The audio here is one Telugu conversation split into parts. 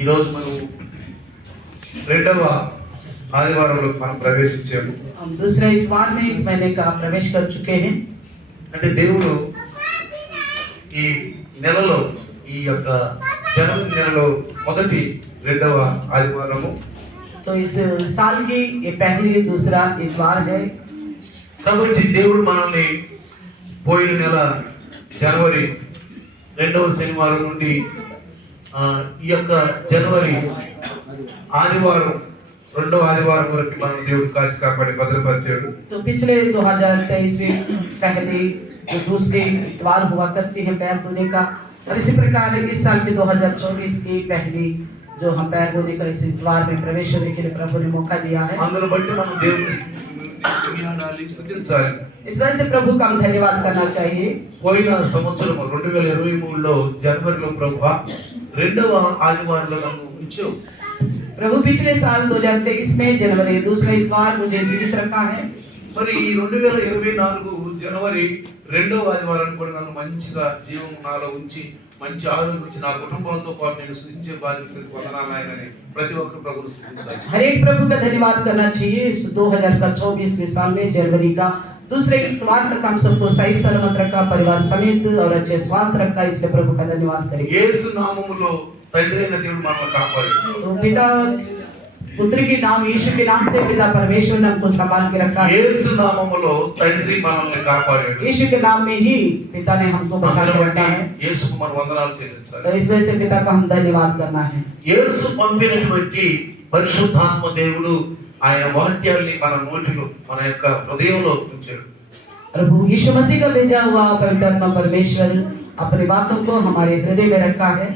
ఈరోజు మనం రెండవ ఆదివారంలో మనం ప్రవేశించాము. हम दूसरे इतवार में इस महीने का प्रवेश कर चुके हैं. అంటే దేవుడు ఈ నెలలో ఈ యొక్క జనవరి నెలలో మొదటి రెండవ ఆదివారము, तो इस साल की ये पहली दूसरा इतवार है. కాబట్టి దేవుడు మనల్ని పోయిన నెల జనవరి రెండవ శనివారం నుండి ఈ యొక్క జనవరి ఆదివారం రెండవ ఆదివారం వరకు మనం దేవుడు కాచి కాపాడి భద్రపరిచాడు. तो पिछले 2023 में पहले जो दूसरे इतवार हुआ करती है पैर धोने का, और इसी प्रकार इस साल के 2024 की पहली जो हम पैर धोने का इस इतवार में प्रवेश होने के लिए प्रभु ने मौका दिया है. అందును బట్టి మనం దేవుని స్తుతించాలి. इस वजह से प्रभु का हम धन्यवाद करना चाहिए. పోయిన సంవత్సరం 2023లో జనవరిలో ప్రభువా రెండవ ఆదివారంలో నన్ను ఉంచావు. प्रभु पिछले साल 2023 में जनवरी दूसरा इतवार मुझे जीवित रखा है. మరి ఈ 2024 జనవరి రెండవ ఆదివారాన్ని కూడా నన్ను మంచిగా జీవం నాలో ఉంచి మంచి ఆరోగ్యం ఉంచి నా కుటుంబంతో పాటు నేను స్తుతించే బాధ్యతకు వందనాలయని ప్రతి ఒక్కరు ప్రభువును స్తుతించాలి. हर एक प्रभु का धन्यवाद करना चाहिए. इस 2024वें साल में जनवरी का दूसरे इतवार तक हम सबको सही सलामत रखा, परिवार समेत, और अच्छे स्वास्थ्य रखा. इसलिए प्रभु का धन्यवाद करेंगे. యేసు నామములో తండ్రి అయిన దేవుడు మనల్ని కాపాడాడు. तो पिता पुत्र के नाम यीशु के नाम से पिता परमेश्वर ने हमको संभाल के रखा है. యేసు నామములో తండ్రి మనల్ని కాపాడాడు. यीशु के नाम में ही पिता ने हमको बचा के रखा है. యేసుకు మనం వందనాలు చెల్లించాలి. तो इस वजह से पिता का हम धन्यवाद करना है. యేసు పంపినటువంటి పరిశుద్ధాత్మ దేవుడు ఆయన వాక్యాన్ని మన నోటిలో మన యొక్క హృదయంలో ఉంచాడు. प्रभु यीशु मसीह का भेजा हुआ पवित्र आत्मा परमेश्वर अपनी बातों को हमारे हृदय में रखा है.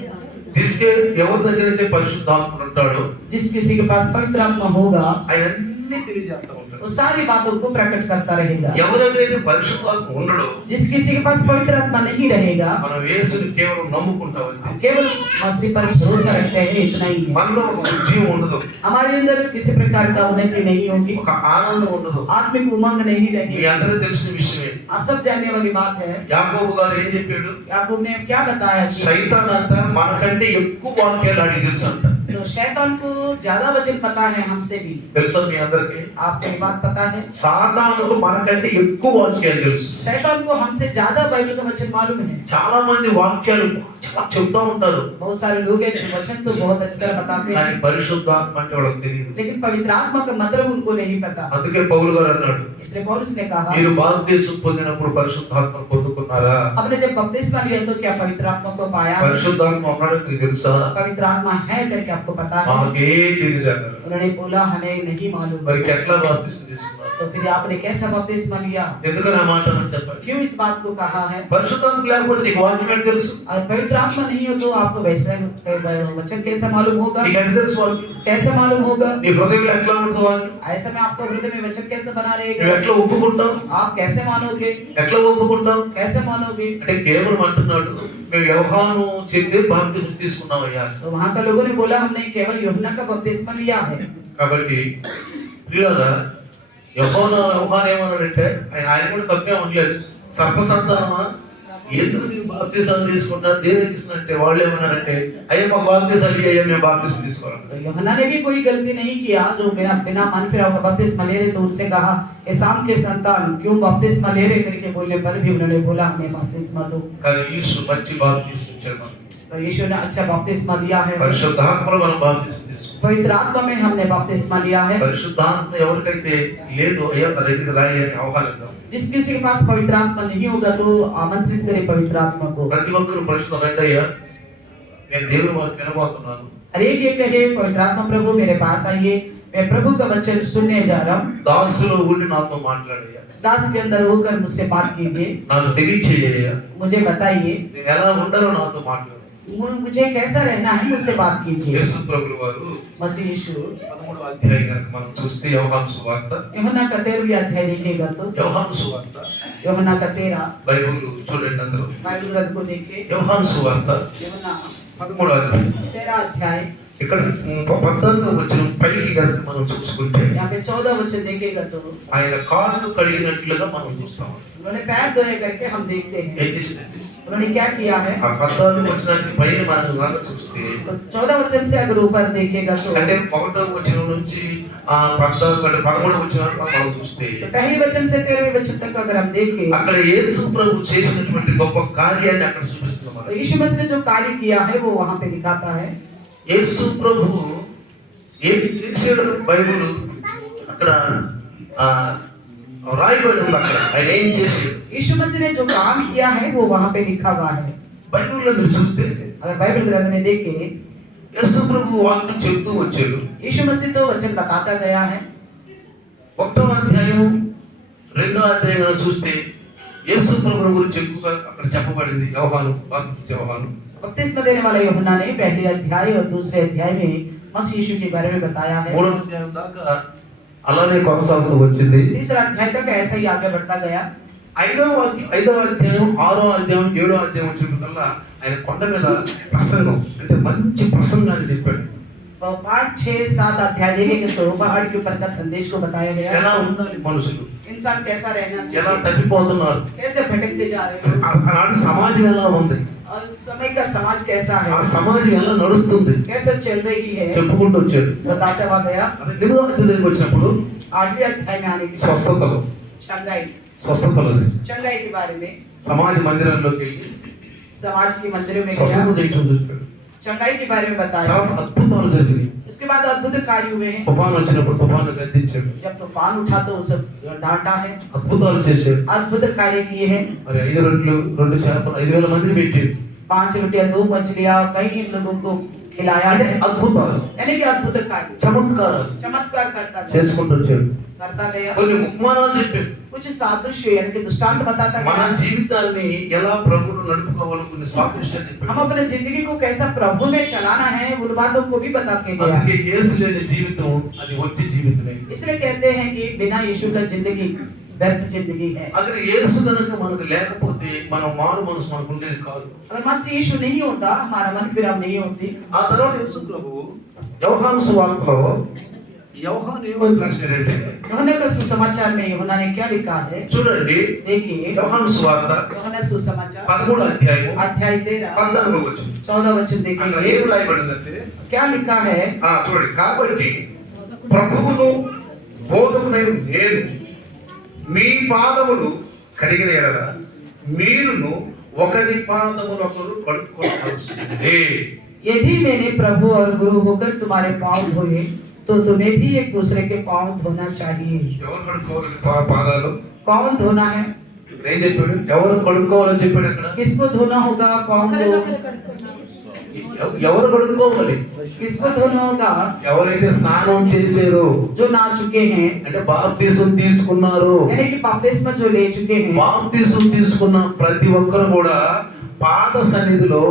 जिसके ఎవరి దగ్గర అయితే పరిశుద్ధాత్మ ఉంటాడో, जिस किसी के पास पवित्र आत्मा होगा ఆయన అన్ని తెలియజేస్తా ఉంటాడు. वो सारी बातों को प्रकट करता रहेगा. ఎవరి దగ్గర అయితే పరిశుద్ధాత్మ ఉండడో, जिस किसी के पास पवित्र आत्मा नहीं रहेगा, మనం యేసుని కేవలం నమ్ముకుంటామంతే. केवल मसीह पर भरोसा रखते हैं, इतना ही है. మనలో ఒక జీవం ఉండదు, हमारे अंदर किसी प्रकार का उन्नति नहीं होगी, ఒక ఆనందం ఉండదు. आत्मिक उमंग नहीं మీ रहेगी. అందరూ తెలిసిన విషయమే. आप सब जानने वाली बात है. యాకోబు గారు ఏం చెప్పాడు? याकूब ने क्या बताया कि సైతాన్ అంట మనకంటే ఎక్కువ వాక్యాలు అడిగి తెలుసు అంట. तो शैतान को ज्यादा वचन पता है हमसे भी. తెలుసా మీ అందరికి? आपको ये बात पता है? సాతానుకు మనకంటే ఎక్కువ వాక్యాలు తెలుసు. शैतान को हमसे ज्यादा बाइबल का वचन मालूम है. చాలా మంది వాక్యాలు చాలా చెప్తా ఉంటారు, बहुत सारे लोग हैं जो वचन तो बहुत अच्छी तरह बताते కానీ हैं, పరిశుద్ధాత్మ అంటే వాళ్ళకి తెలియదు. लेकिन पवित्र आत्मा का मतलब उनको नहीं पता. అందుకే పౌలు గారు అన్నాడు, इसलिए पौलुस ने कहा, మీరు బాప్తిస్మం పొందినప్పుడు పరిశుద్ధాత్మ పొందుకున్నారా? आपने जब बपतिस्मा लिया तो क्या पवित्र आत्मा को पाया? పరిశుద్ధాత్మ ఉన్నాడని మీకు తెలుసా? पवित्र आत्मा है करके आपको पता है? మాకే తెలియదు అన్నారు. उन्होंने बोला हमें नहीं मालूम. మరి ఎట్లా బాప్తిస్మం తీసుకున్నారు? तो फिर आपने कैसा बपतिस्मा लिया? ఎందుకని ఆ మాట అన్నారు చెప్పండి. क्यों इस बात को कहा है? పరిశుద్ధాత్మ లేకపోతే నీకు వాక్యం ఏంటి తెలుసు? और पवित्र आत्मा नहीं हो तो आपको वैसा वचन कैसे मालूम होगा? నీకు ఎంత తెలుసు వాక్యం? कैसे मालूम होगा? నీ హృదయంలో ఎట్లా ఉంటుంది వాక్యం? ऐसे में आपको हृदय में वचन कैसे बना నువ్వు रहेगा? ఎట్లా ఒప్పుకుంటావు? आप कैसे मानोगे? ఎట్లా ఒప్పుకుంటావు? कैसे मानोगे? అంటే కేవలం అంటున్నాడు మేము యోహాను చెప్తే బాప్తిస్మం తీసుకున్నామయ్యా. तो वहां का लोगों ने बोला हमने केवल यूहन्ना का बपतिस्मा लिया है. కాబట్టి ప్రియులారా యోహాను ఏమన్నాడంటే ఆయన కూడా తప్పే అనలేదు. సర్పసంతానమా ఎందుకు మీరు బాప్తిసాలు తీసుకుంటారు దేని తీసుకున్నట్టే వాళ్ళు ఏమన్నారంటే అయ్యా మాకు బాప్తిసాలు అయ్యా మేము బాప్తిసం తీసుకోవాలి. तो यूहन्ना ने भी कोई गलती नहीं किया जो बिना बिना मन फिरा का बपतिस्मा ले रहे, तो उनसे कहा ए शाम के संतान क्यों बपतिस्मा ले रहे करके बोलने पर भी उन्होंने बोला हमें बपतिस्मा दो. కానీ యేసు మంచి బాప్తిసం ఇచ్చాడు మనకు. तो यीशु ने अच्छा बपतिस्मा दिया है. పరిశుద్ధాత్మలో మనం బాప్తిసం తీసుకున్నాం. पवित्र आत्मा में हमने बपतिस्मा लिया है. పరిశుద్ధాత్మ ఎవరికైతే లేదు అయ్యా నా దగ్గరికి రాయి అని ఆహ్వానిద్దాం. जिस किसी के पास पवित्र आत्मा नहीं होगा तो आमंत्रित करें पवित्र आत्मा को. ప్రతి ఒక్కరు పరిశుద్ధ రండి అయ్యా నేను దేవుని వాక్యం వినబోతున్నాను. हर एक ये कहे पवित्र आत्मा प्रभु मेरे पास आइए, मैं प्रभु का वचन सुनने जा रहा हूँ. దాసులో ఉండి నాతో మాట్లాడయ్యా. दास के अंदर होकर मुझसे बात कीजिए, నాకు తెలియచేయ్యా. मुझे बताइए నేను ఎలా ఉండాలో నాతో మాట్లాడు. मुझे कैसा रहना है, मुझसे बात कीजिए. యేసు ప్రభువు వారు मसीह यीशु 13వ అధ్యాయం కనుక మనం చూస్తే యోహాను సువార్త यूहन्ना का 13वां अध्याय देखेगा तो యోహాను సువార్త यूहन्ना का 13 బైబిల్ చూడండి అందరూ. बाइबल ग्रंथ को देखे యోహాను సువార్త यूहन्ना 13వ అధ్యాయం 13 अध्याय ఇక్కడ 14వ వచనం పైకి కనుక మనం చూసుకుంటే यहाँ पे 14 वचन देखेगा तो ఆయన కాళ్ళు కడిగినట్లుగా మనం చూస్తాం. उन्होंने पैर धोए करके हम देखते हैं. ఏం చేసిందండి? उन्होंने क्या किया है? ఆ 14 వచనానికి పైన మనం గనక చూస్తే तो 14 वचन से अगर ऊपर देखेगा तो అంటే 1వ వచనం నుంచి 13వ వచనం మనం చూస్తే पहले वचन से 13वें वचन तक अगर हम देखें అక్కడ యేసు ప్రభు చేసినటువంటి గొప్ప కార్యాన్ని అక్కడ చూపిస్తున్నాం तो మనం. यीशु मसीह ने जो कार्य किया है वो वहां पे दिखाता है. యేసు ప్రభు ఏం చేశాడు బైబిల్ అక్కడ రాయబడి ఉంది. అక్కడ ఆయన ఏం చేశాడు, यीशु मसीह ने जो काम किया है वो वहां पे लिखा हुआ है. బైబిల్లో మీరు చూస్తే अगर बाइबल ग्रंथ में देखें యేసు ప్రభు వాక్యం చెప్తూ వచ్చాడు. यीशु मसीह तो वचन बताता गया है. 1వ అధ్యాయం 2వ అధ్యాయం చూస్తే యేసు ప్రభు గురించి ఎక్కువగా అక్కడ చెప్పబడింది. యోహాను బాప్తిస్మ యోహాను बपतिस्मा देने वाला यूहन्ना ने पहले अध्याय और दूसरे अध्याय में मसीह यीशु के बारे में बताया है. 3వ అధ్యాయం దాకా అలానే కొనసాగుతూ వచ్చింది. तीसरा अध्याय तक ऐसा ही आगे बढ़ता गया. 5వ అధ్యాయం 6వ అధ్యాయం 7వ అధ్యాయం వచ్చినప్పుడల్లా ఆయన కొండ మీద ప్రసంగం అంటే మంచి ప్రసంగాన్ని చెప్పాడు. तो 5, 6, 7 अध्याय देखेंगे तो पहाड़ के ऊपर का संदेश को बताया गया. ఎలా ఉండాలి మనుషులు, इंसान कैसा रहना ఎలా चाहिए, తప్పిపోతున్నారు, कैसे भटकते जा रहे हैं ఆనాటి సమాజం ఎలా ఉంది, और समय का समाज कैसा ఆ है, సమాజం ఎలా నడుస్తుంది कैसे चल रही है చెప్పుకుంటూ వచ్చాడు. बताता हुआ गया. అదే 8వ అధ్యాయం వచ్చినప్పుడు 8वें अध्याय में आने के बाद స్వస్థతలు चंगाई चंगाई के बारे में సమాజ మందిరాల్లోకి వెళ్ళి समाज के मंदिरों में స్వస్థత गया, చేయటం చూపాడు. चंगाई के बारे में बताया. తర్వాత అద్భుతాలు జరిగాయి. उसके बाद अद्भुत कार्य हुए हैं. తుఫాను వచ్చినప్పుడు తుఫాను గద్దించాడు, जब तूफान उठा तो उसे डांटा है. అద్భుతాలు చేశాడు. अद्भुत कार्य किए हैं. మరి 5 రొట్టెలు 2 చేపలు 5,000 మందిని పెట్టాడు. 5 रोटियां 2 मछलियां कई लोगों को खिलाया అంటే है. అద్భుతాలు यानी कि अद्भुत कार्य చమత్కారాలు चमत्कार करता చేసుకుంటూ వచ్చాడు. गया. కొన్ని ఉపమానాలు చెప్పాడు. कुछ सादृश्य यानी कि दृष्टांत बताता మన गया. జీవితాన్ని ఎలా ప్రభువును నడుపుకోవాలో కొన్ని సాదృశ్యాలు చెప్పాడు. हम अपने जिंदगी को कैसा प्रभु में चलाना है उन बातों को भी बता के गया. అందుకే యేసు లేని జీవితం అది ఒట్టి జీవితమే. इसलिए कहते हैं कि बिना यीशु का जिंदगी व्यर्थ जिंदगी है. అక్కడ యేసు గనుక మనకు లేకపోతే మనం మారు మనసు మనకు ఉండేది కాదు. अगर मसीह यीशु नहीं होता हमारा मन फिर नहीं होती. ఆ తర్వాత యేసు ప్రభు యోహాను సువార్తలో యోహాను ఏమని రాశాడంటే यूहन्ना का सुसमाचार में यूहन्ना ने क्या लिखा है చూడండి, देखिए యోహాను సువార్త यूहन्ना सुसमाचार 13వ అధ్యాయం अध्याय 13 14వ వచనం 14 वचन అక్కడ देखेंगे ఏం రాయబడిందంటే क्या लिखा है. చూడండి, కాబట్టి ప్రభువును బోధకునైన నేను మీ పాదములు కడిగిన ఎడల మీరును ఒకరి పాదములు ఒకరు కడుక్కోవలసిందే. यदि मैंने प्रभु और गुरु होकर तुम्हारे पांव धोए तो तुम्हें भी एक दूसरे के पांव धोना चाहिए. ఎవరు కడుక్కోవాలి పాదాలు? कौन धोना है? ఏం చెప్పాడు? ఎవరు కడుక్కోవాలని చెప్పాడు అక్కడ. किसको धोना होगा पांव को? ఎవరు కడుక్కోవాలి? किसको धोना होगा? ఎవరైతే స్నానం చేశారో जो नहा चुके हैं అంటే బాప్తిసం తీసుకున్నారు. यानी कि बपतिस्मा जो ले चुके हैं. బాప్తిసం తీసుకున్న ప్రతి ఒక్కరు కూడా పాద సన్నిధిలో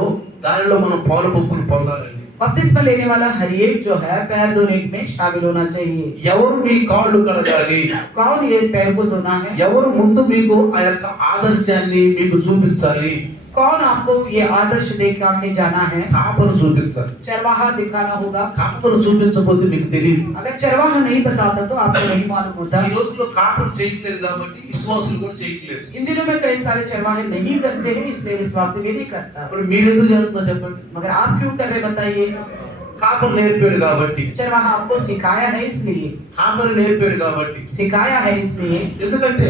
దానిలో మనం పాల పంపులు పొందాలండి. बपतिस्मा लेने वाला हर एक जो है पैर धोने में शामिल होना चाहिए. ఎవరు మీ కాళ్ళు కడగాలి? कौन ये पैर को धोना है? ఎవరు ముందు మీకు ఆ యొక్క ఆదర్శాన్ని మీకు చూపించాలి? कौन आपको ये आदर्श दिखा के जाना है? కాపరు చూపించాలి. चरवाहा दिखाना होगा. కాపరు చూపించకపోతే మీకు తెలియదు. अगर चरवाहा नहीं बताता तो आपको नहीं मालूम होता. ఈ రోజుల్లో కాపరు చేయట్లేదు కాబట్టి విశ్వాసులు కూడా చేయట్లేదు. इन दिनों में कई सारे चरवाहे नहीं करते हैं इसलिए विश्वासी भी नहीं करता. మరి మీరు ఎందుకు చేస్తున్నారు చెప్పండి? मगर आप क्यों कर रहे बताइए? కాపరు నేర్పాడు కాబట్టి, चरवाहा आपको सिखाया है इसलिए, కాపరు నేర్పాడు కాబట్టి. सिखाया है इसलिए. ఎందుకంటే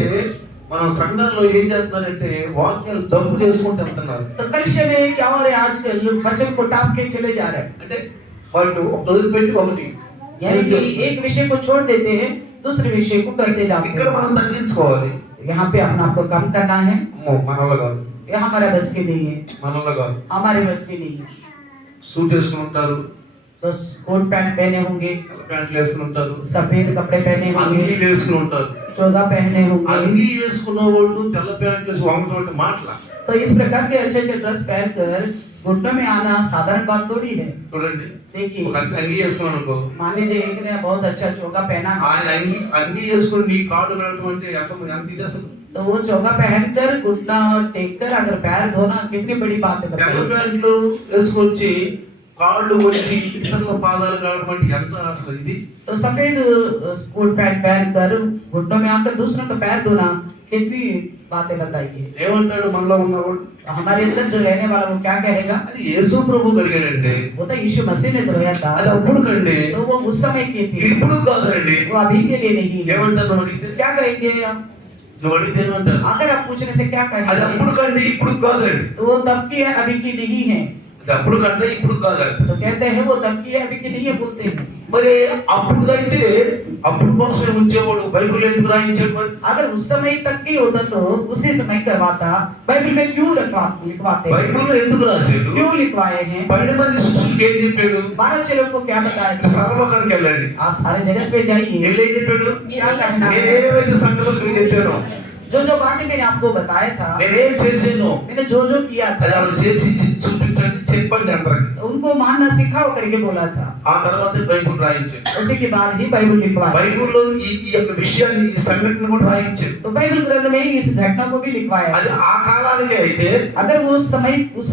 మనం సంఘాల్లో ఏం చేస్తున్నారంటే వాక్యాలు జంపు చేసుకుంటూ వెళ్తున్నారు. तो कलिसिया में क्या हो रहा है आजकल वचन को टाप के चले जा रहे हैं. అంటే వాళ్ళు ఒక వదిలిపెట్టి ఒకటి यानी कि एक विषय को छोड़ देते हैं दूसरे विषय को करते जाते ఇక్కడ हैं. మనం తగ్గించుకోవాలి. यहाँ पे अपना आपको कम करना है. అమ్మో, మనలో కాదు, ये हमारा बस की नहीं है, మనలో కాదు. हमारे बस की नहीं है. సూట్ వేసుకుని ఉంటారు, तो कोट पैंट पहने होंगे, తెల్ల ప్యాంట్లు వేసుకుని ఉంటారు, सफेद कपड़े पहने होंगे, అంగీ వేసుకుని ఉంటారు. चोगा पहने होंगे. అంగీ వేసుకున్న వాళ్ళు తెల్ల ప్యాంట్లు వేసి వంగటువంటి మాటల तो इस प्रकार के अच्छे अच्छे ड्रेस पहनकर घुटनों में आना साधारण बात थोड़ी है. చూడండి, देखिए ఒక అంగీ వేసుకున్నాను అనుకో, मान लीजिए एक ने बहुत अच्छा चोगा पहना है, ఆయన అంగీ వేసుకుని నీ కాళ్ళు వెళ్ళటం అంటే ఎంత ఇది అసలు. तो वो चोगा पहनकर घुटना टेक कर अगर पैर धोना कितनी बड़ी बात है తెల్ల बताइए. ప్యాంట్లు వేసుకొచ్చి కాళ్ళు వచ్చి ఇతరుల పాదాలు కావడం అంటే ఎంత అసలు ఇది. तो सफेद कोट पैंट पहन कर घुटनों में आकर दूसरों का पैर धोना कितनी बातें बताइए। ఏమంటాడు మనలో ఉన్నవాడు? हमारे अंदर जो रहने वाला वो क्या कहेगा? అది యేసు ప్రభు అడిగాడండి. वो तो यीशु मसीह ने धोया था, అది అప్పుడు కండి, तो वो उस समय की थी, ఇప్పుడు కాదండి. वो अभी के लिए नहीं है। ఏమంటారు నువ్వు అడిగితే? क्या कहेंगे आप? నువ్వు అడిగితే ఏమంటారు? अगर आप पूछने से क्या అది कहेंगे? అప్పుడు కండి, ఇప్పుడు కాదండి. तो वो तब की है, अभी की नहीं है। అది అప్పుడు కంటే ఇప్పుడు కాదండి. तो कहते हैं वो तब की है, अभी की नहीं है बोलते हैं। మరి అప్పుడుదైతే అప్పుడు కోసమే ఉంచేవాడు బైబిల్ ఎందుకు రాయించాడు మరి? अगर उस समय तक की होता तो उसी समय करवाता, बाइबल में क्यों लिखवाते? బైబిల్లో ఎందుకు రాశాడు? क्यों लिखवाए हैं? 12 మంది శిష్యులకు ఏం చెప్పాడు? 12 चेलों को क्या बताया? సర్వలోకానికి వెళ్ళండి. आप सारे जगत पे जाइए। వెళ్ళి ఏం చెప్పాడు? क्या कहना है? నేను ఏవైతే సంగతులు మీకు చెప్పానో, जो जो बातें मैंने आपको बताया था, నేనేం చేశానో मैंने जो जो किया అది था, వాళ్ళు చేసి చూపించండి, చెప్పండి అందరికి. उनको मानना सिखाओ करके बोला था। ఆ తర్వాత బైబిల్ రాయించాడు. उसी के बाद ही बाइबल लिखवाया। బైబిల్లో ఈ యొక్క విషయాన్ని, ఈ సంఘటన కూడా రాయించాడు. तो बाइबल ग्रंथ में इस घटना को भी लिखवाया। అది ఆ కాలానికే అయితే, अगर वो उस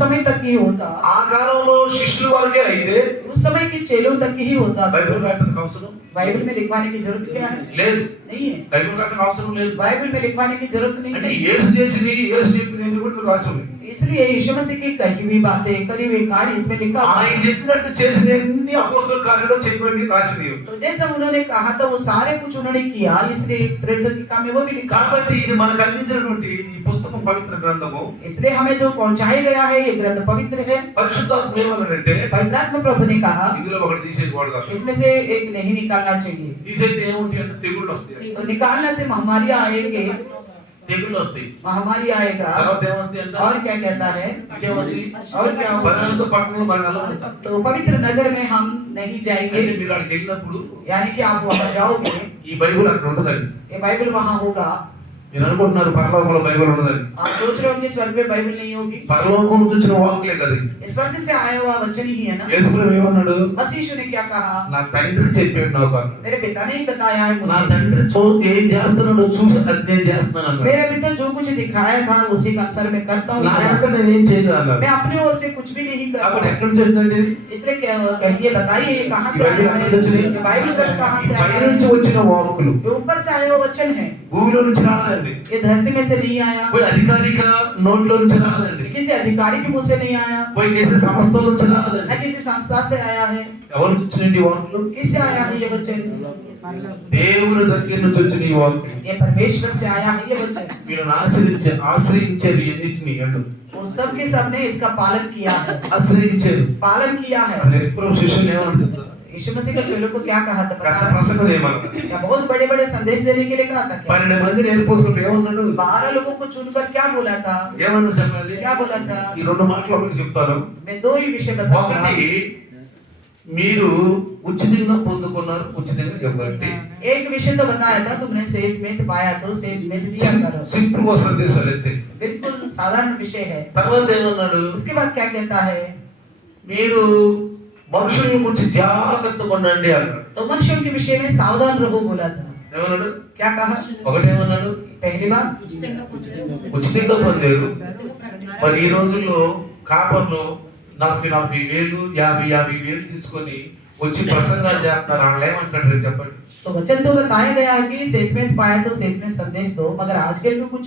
समय तक ही होता, ఆ కాలంలో శిష్యుల వరకే అయితే उस समय के चेलों तक ही होता, బైబిల్ రాయడానికి అవసరం बाइबल में लिखवाने की जरूरत क्या है? లేదు. नहीं है। బైబిల్ రాయడానికి అవసరం లేదు. बाइबल में लिखवाने की जरूरत नहीं అంటే है। యేసు చేసినవి, యేసు చెప్పినవి కూడా రాసి ఉంది. इसलिए यीशु मसीह की कही हुई बातें, करी हुई कार्य इसमें लिखा हुआ ఆయన है। చెప్పినట్టు చేసినన్ని అపోస్తల కార్యాల్లో చేయబడి రాసినవి. तो जैसा उन्होंने कहा था वो सारे कुछ उन्होंने किया, इसलिए प्रेरितों की काम में वो भी लिखा। కాబట్టి ఇది మనకు అందించినటువంటి ఈ పుస్తకం పవిత్ర గ్రంథము. इसलिए हमें जो पहुंचाया गया है ये ग्रंथ पवित्र है। పరిశుద్ధాత్మ ఏమన్నాడంటే, पवित्रात्मा प्रभु ने कहा ఇందులో ఒకటి తీసేయకూడదు. इसमें से एक नहीं निकालना चाहिए। తీసేస్తే ఏముంటాయి అంటే తెగుళ్ళు వస్తాయి. तो निकालने से महामारी आएंगे, తెగుళ్ళు వస్తాయి. महामारी आएगा। తర్వాత ఏమొస్తాయి అంటే, और क्या कहता है? ఇంకేమొస్తాయి? और क्या होगा? పరిశుద్ధ పట్టణంలో మనం వెళ్ళమంటాం. तो पवित्र नगर में हम नहीं जाएंगे, అంటే మీరు అక్కడికి వెళ్ళినప్పుడు यानी कि आप वहां जाओगे, ఈ బైబిల్ అక్కడ ఉండదండి. ये बाइबल वहां होगा। మీరు అనుకుంటున్నారు పరలోకంలో బైబిల్ ఉండదని. आप सोच रहे होंगे स्वर्ग में बाइबल नहीं होगी। పరలోకం నుంచి వచ్చిన వాక్కులే కదా ఇది. इस स्वर्ग से आया हुआ वचन ही है ना। యేసు ప్రభు ఏమన్నాడు? मसीह यीशु ने क्या कहा? నా తండ్రి చెప్పాడు నాకు అన్నాడు. मेरे पिता ने ही बताया है నా मुझे। తండ్రి ఏం చేస్తున్నాడో చూసి అది నేను చేస్తున్నాను అన్నాడు. मेरे पिता जो कुछ दिखाया था उसी का अनुसार मैं करता నా हूँ। అంతా నేనేం చేయను అన్నాడు. मैं अपनी ओर से कुछ भी नहीं करता కాబట్టి हूँ। ఎక్కడి నుంచి వచ్చిందండి ఇది? इसलिए क्या कहिए, बताइए ये कहाँ से बाइबल आया है? कहाँ से आई? ये बाइबल ग्रंथ कहाँ से పై आया है? నుంచి వచ్చిన వాక్కులు ये ऊपर से आया हुआ वचन है, భూమిలో నుంచి రాలేదండి. ये धरती में से नहीं आया, పోయి అధికారిక నోట్లో నుంచి రాలేదండి. किसी अधिकारी के मुंह से नहीं आया, పోయి కేసే సంస్థల నుంచి రాలేదండి. न किसी संस्था से आया है। ఎవరి నుంచి వచ్చినండి ఈ వాక్కులు? किससे आया है ये वचन? దేవుని దగ్గర నుంచి వచ్చిన ఈ వాక్కులు. ये परमेश्वर से आया है ये वचन। వీళ్ళని ఆశ్రయించారు ఎన్నిటిని అంటూ वो सब के सब ने इसका पालन किया है, ఆశ్రయించారు. पालन किया है। అసలు యేసు ప్రభు శిష్యులు ఏమంటారు? यीशु मसीह के चेलों को क्या कहा था గత पता है? ప్రసంగం ఏమన్నారు? क्या बहुत बड़े बड़े संदेश देने के लिए कहा था क्या? 12 మంది నేర్పోసుకుంటూ ఏమన్నాడు? 12 लोगों को चुनकर क्या बोला था? ఏమన్నాడు చెప్పండి? क्या बोला था? ఈ రెండు మాటలు ఒకటి చెప్తాను. मैं दो ही विषय बताऊंगा। ఒకటి, మీరు ఉచితంగా పొందుకున్నారు, ఉచితంగా ఇవ్వండి. एक विषय तो बताया था, तुमने सेब में पाया तो सेब में दिया करो। సింపుల్ గా సందేశాలు ఎత్తే. बिल्कुल साधारण विषय है। తర్వాత ఏమన్నాడు? उसके बाद क्या कहता है? మీరు మనుషుల గురించి జాగ్రత్తగా ఉండండి అన్నాడు. तो मनुष्यों के विषय में सावधान रहो बोला था। ఏమన్నాడు? क्या कहा? ఒకటేమన్నాడు? पहली बात ఉచితంగా పొందారు. మరి ఈ రోజుల్లో కాపర్లు 40,000 వేలు 50,000 తీసుకొని వచ్చి ప్రసంగాలు చేస్తున్నారు. వాళ్ళు ఏమంటారు చెప్పండి? तो वचन तो बताया गया है कि सेठ में पाया तो सेठ में संदेश दो, मगर आजकल के कुछ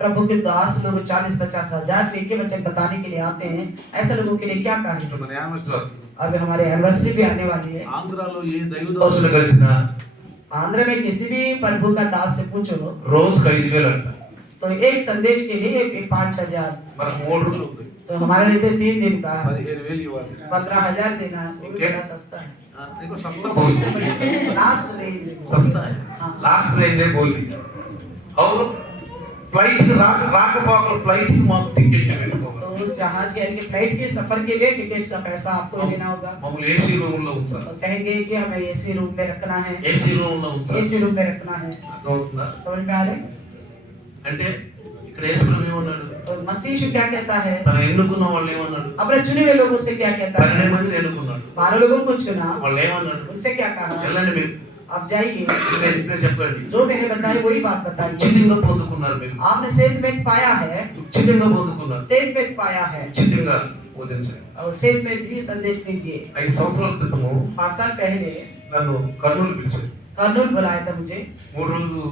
प्रभु के दास लोग 40-50 हजार लेके वचन बताने के लिए आते हैं। ऐसे लोगों के लिए क्या कहें? మన యామర్స్ अब हमारे एनिवर्सरी भी आने वाली है। ఆంధ్రాలో ఏ దైవదాసులు కలిసినా आंध्र में किसी भी प्रभु का दास से पूछो రోజుకు 5,000 అంట. तो एक संदेश के लिए 5,000, మనకు 3 రోజులు అవుతాయి. तो हमारे लिए तो 3 दिन का 15,000 ఇవ్వాలి. 15,000 देना वो भी बड़ा सस्ता है। देखो सस्ता बहुत है. लास्ट रेंज सस्ता है. हाँ। लास्ट रेंज में बोल दी. और फ्लाइट की राक पाकर फ्लाइट की मात्र टिकट పెట్టుకోవాలి. तो जहाज के फ्लाइट के सफर के लिए टिकट का पैसा आपको देना होगा। मामूल एसी रूम లో ఉంచాలి. तो कहेंगे कि हमें एसी रूम में रखना है, एसी रूम లో ఉంచాలి. एसी रूम में रखना है। అర్థమవుతుందా? समझ में आ रहा है? అంటే ఇక్కడ యేసు ప్రభు ఏమన్నాడు? तो मसीह यीशु क्या कहता है? తన ఎన్నుకున్న వాళ్ళు ఏమన్నాడు? अपने चुने हुए लोगों से क्या कहता 12 है? మందిని ఎన్నుకున్నాడు. 12 लोगों को चुना, వాళ్ళు ఏమన్నాడు? उनसे क्या कहा? వెళ్ళండి మీరు. आप जाइए, నేను చెప్పండి. जो मैंने बताया वही बात बताइए। ఉచితంగా పొందుకున్నారు మీరు. आपने सेठ में पाया है, ఉచితంగా పొందుకున్నారు. सेठ में पाया है, ఉచితంగా బోధించాను. और सेठ में थी संदेश दीजिए। 5 సంవత్సరాల క్రితము 5 साल पहले నన్ను కర్నూలు పిలిచారు. कर्नूल बुलाया था मुझे। 3 రోజులు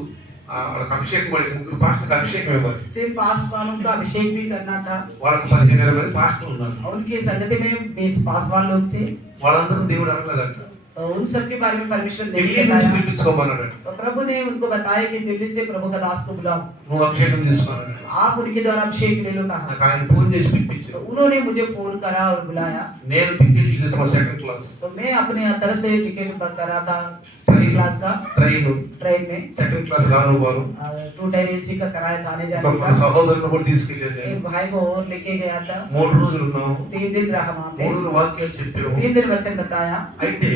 వాళ్ళకి అభిషేకం పడి 3 పాస్టర్లకు అభిషేకం ఇవ్వాలి. फिर पास वालों का अभिषेक भी करना था। వాళ్ళకి 15-20 మంది పాస్టర్లు ఉన్నారు. उनकी संगति में 20 पास वाले लोग थे। వాళ్ళందరూ దేవుడు అనలేదంట. तो उन सब के बारे में परमेश्वर ने ఢిల్లీ నుంచి बताया। పిలిపించుకోమన్నాడు. तो प्रभु ने उनको बताया कि दिल्ली से प्रभु का दास को बुलाओ, నువ్వు అభిషేకం తీసుకోవాలన్నాడు. आप उनके द्वारा अभिषेक ले लो कहा। నాకు ఆయన ఫోన్ చేసి तो పిలిపించారు. उन्होंने मुझे फोन करा और बुलाया। నేను టికెట్లు తీసుకున్న సెకండ్ క్లాస్ तो मैं अपने तरफ से टिकट बुक करा था सेकंड क्लास का ट्रेन में। సెకండ్ క్లాస్ రాను బాను 2 टायर एसी का कराया था आने जाने మన का। సహోదరులను కూడా తీసుకెళ్ళేది. एक भाई को और लेके गया था। 3 రోజులు ఉన్నాం. 3 दिन रहा वहाँ 3 पे। రోజులు వాక్యాలు చెప్పాము. 3 दिन वचन बताया। అయితే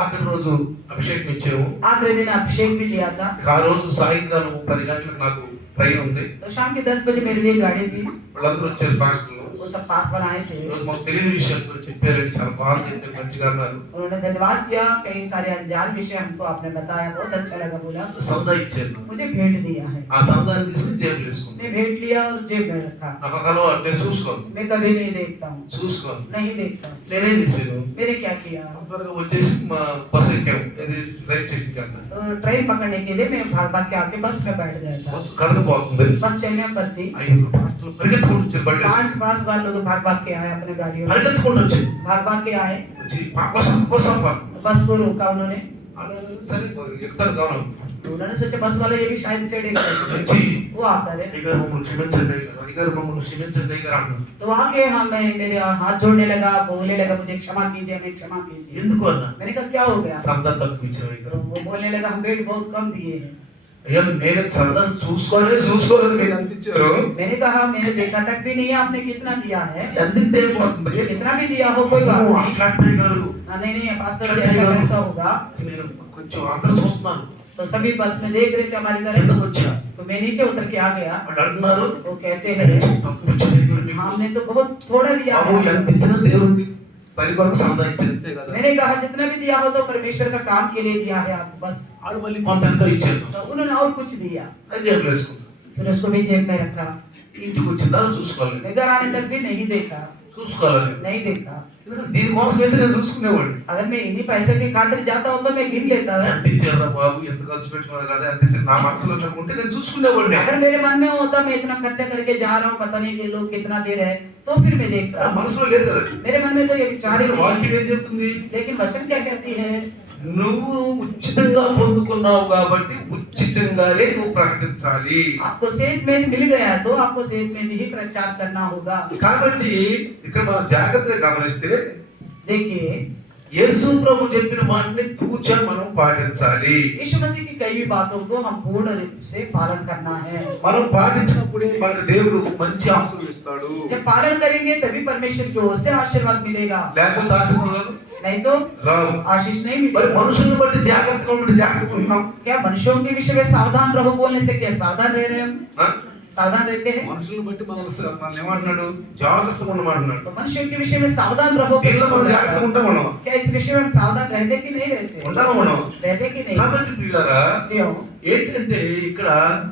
ఆఖరి రోజు అభిషేకం ఇచ్చాము. आखिरी दिन अभिषेक भी दिया था। ఆ రోజు సాయంకాలం 10 గంటలకు నాకు ట్రైన్ ఉంది. तो शाम के 10 बजे मेरे लिए गाड़ी थी। వాళ్ళందరూ వచ్చారు పాస్టర్లు. वो सब पास बनाए थे। ఈరోజు మాకు తెలియని విషయాలు చెప్పారని చాలా బాగా చెప్పారు, మంచిగా అన్నారు. उन्होंने धन्यवाद किया, कई सारे अनजान विषय हमको आपने बताया, बहुत अच्छा लगा। बोला సందా ఇచ్చారు. मुझे भेंट दिया है। ఆ సందాన్ని తీసుకుని జేబులో వేసుకున్నాను. मैं भेंट लिया और जेब में रखा। నాకు ఒక అలవాటు, నేను చూసుకోను. मैं कभी नहीं देखता हूँ, చూసుకోను. नहीं देखता हूँ। నేనేం చేశాను, मैंने क्या किया, త్వరగా వచ్చేసి మా బస్సు ఎక్కాము. ఇది రైల్ స్టేషన్ కి అన్నా. तो ट्रेन पकड़ने के लिए मैं भाग भाग के आके बस में बैठ गया था। బస్సు కదలిపోతుంది. बस चलने पर थी। 5 పాస్టర్లు పరిగెత్తుకుంటూ వచ్చారు. బండి 5 पास वाले लोग भाग भाग के आए अपने गाड़ियों में। పరిగెత్తుకుంటూ వచ్చారు. भाग भाग के आए, వచ్చి బస్సు బస్సు అవ్వాలి. बस को रोका उन्होंने। సరే ఎక్కుతారు గమనం. तो उन्होंने सोचा बस वाले ये भी शायद चढ़ेगा। వచ్చి वो आकर అయ్యగారు మమ్మల్ని క్షమించండి, అయ్యగారు మమ్మల్ని క్షమించండి అయ్యగారు అన్నారు. तो आके हम मेरे हाथ जोड़ने लगा, बोलने लगा मुझे क्षमा कीजिए, हमें क्षमा कीजिए। ఎందుకు అన్నా, मैंने कहा क्या हो गया। సందా తక్కువ ఇచ్చారు तो అయ్యగారు. वो बोलने लगा हम रेट बहुत कम दिए हैं। అయ్యా నేను సందా చూసుకోలేదు మీరు అందించారు. मैंने कहा मैंने देखा तक भी नहीं है आपने कितना दिया है। అందిస్తే అయిపోతుంది. कितना भी दिया हो कोई बात नहीं। అట్లాంటి గారు नहीं पास्टर जी ऐसा कैसा होगा। నేను కొంచెం అందరూ చూస్తున్నాను. तो सभी बस में देख रहे थे हमारी तरफ। కిందకు వచ్చా. तो मैं नीचे उतर के आ गया। వాళ్ళు అంటున్నారు वो कहते हैं తక్కువ ఇచ్చారు అయ్యగారు మీకు. हमने तो बहुत थोड़ा दिया బాబు है। ఎంత ఇచ్చినా దేవుడికి పని కొరకు సందా ఇచ్చారు అంతే కదా. मैंने कहा जितना भी दिया हो तो परमेश्वर का काम के लिए दिया है आपको बस। వాళ్ళు మళ్ళీ కొంత ఎంతో ఇచ్చారు. तो उन्होंने और कुछ दिया, అది జేబులో వేసుకున్నాను. फिर उसको भी जेब में रखा। ఇంటికి వచ్చిందా చూసుకోవాలి, मैं घर आने तक भी नहीं देखा, చూసుకోవాలని. नहीं देखा। దీనికోసం అయితే నేను చూసుకునేవాడిని. अगर मैं इन्हीं पैसे के खातिर जाता हूँ तो मैं गिन लेता था। ఎంత ఇచ్చారా బాబు, ఎంత ఖర్చు పెట్టుకున్నారు కదా, ఎంత ఇచ్చారు నా మనసులో కనుకుంటే నేను చూసుకునేవాడిని. अगर मेरे मन में होता मैं इतना खर्चा करके जा रहा हूँ, पता नहीं कि लोग कितना दे रहे हैं, तो फिर मैं నా देखता। మనసులో లేదు కదా. मेरे मन में तो ये विचार ही नहीं వాక్యం है। ఏం చెప్తుంది, लेकिन वचन क्या कहती है, నువ్వు ఉచితంగా పొందుకున్నావు కాబట్టి ఉచితంగానే నువ్వు ప్రకటించాలి. आपको सेठ में मिल गया तो आपको सेठ में ही प्रचार करना होगा। కాబట్టి ఇక్కడ మనం జాగ్రత్తగా గమనిస్తే देखिए యేసు ప్రభు చెప్పిన మాటని తూచా మనం పాటించాలి. यीशु मसीह की कई भी बातों को हम पूर्ण रूप से पालन करना है। మనం పాటించినప్పుడే మనకు దేవుడు మంచి ఆశీర్వదిస్తాడు. जब पालन करेंगे तभी परमेश्वर की ओर से आशीर्वाद मिलेगा, లేకపోతే ఆశీర్వాదాలు नहीं तो రావు. आशीष नहीं మరి मिलेगा। మనుషుల్ని బట్టి జాగ్రత్తగా ఉంటే జాగ్రత్తగా ఉన్నాం. क्या मनुष्यों के विषय में सावधान रहो बोलने से क्या सावधान रह रहे हैं हम, ఆ? सावधान रहते हैं। మనుషుల్ని బట్టి మనం ఏమంటున్నాడు, జాగ్రత్తగా ఉండమంటున్నాడు. तो मनुष्यों के विषय में सावधान रहो, దీనిలో మనం జాగ్రత్తగా ఉంటాం మనం. क्या इस विषय में हम सावधान रहते कि नहीं रहते, ఉంటామా మనం? रहते कि नहीं। కాబట్టి ప్రియులారా क्यों, ఏంటంటే ఇక్కడ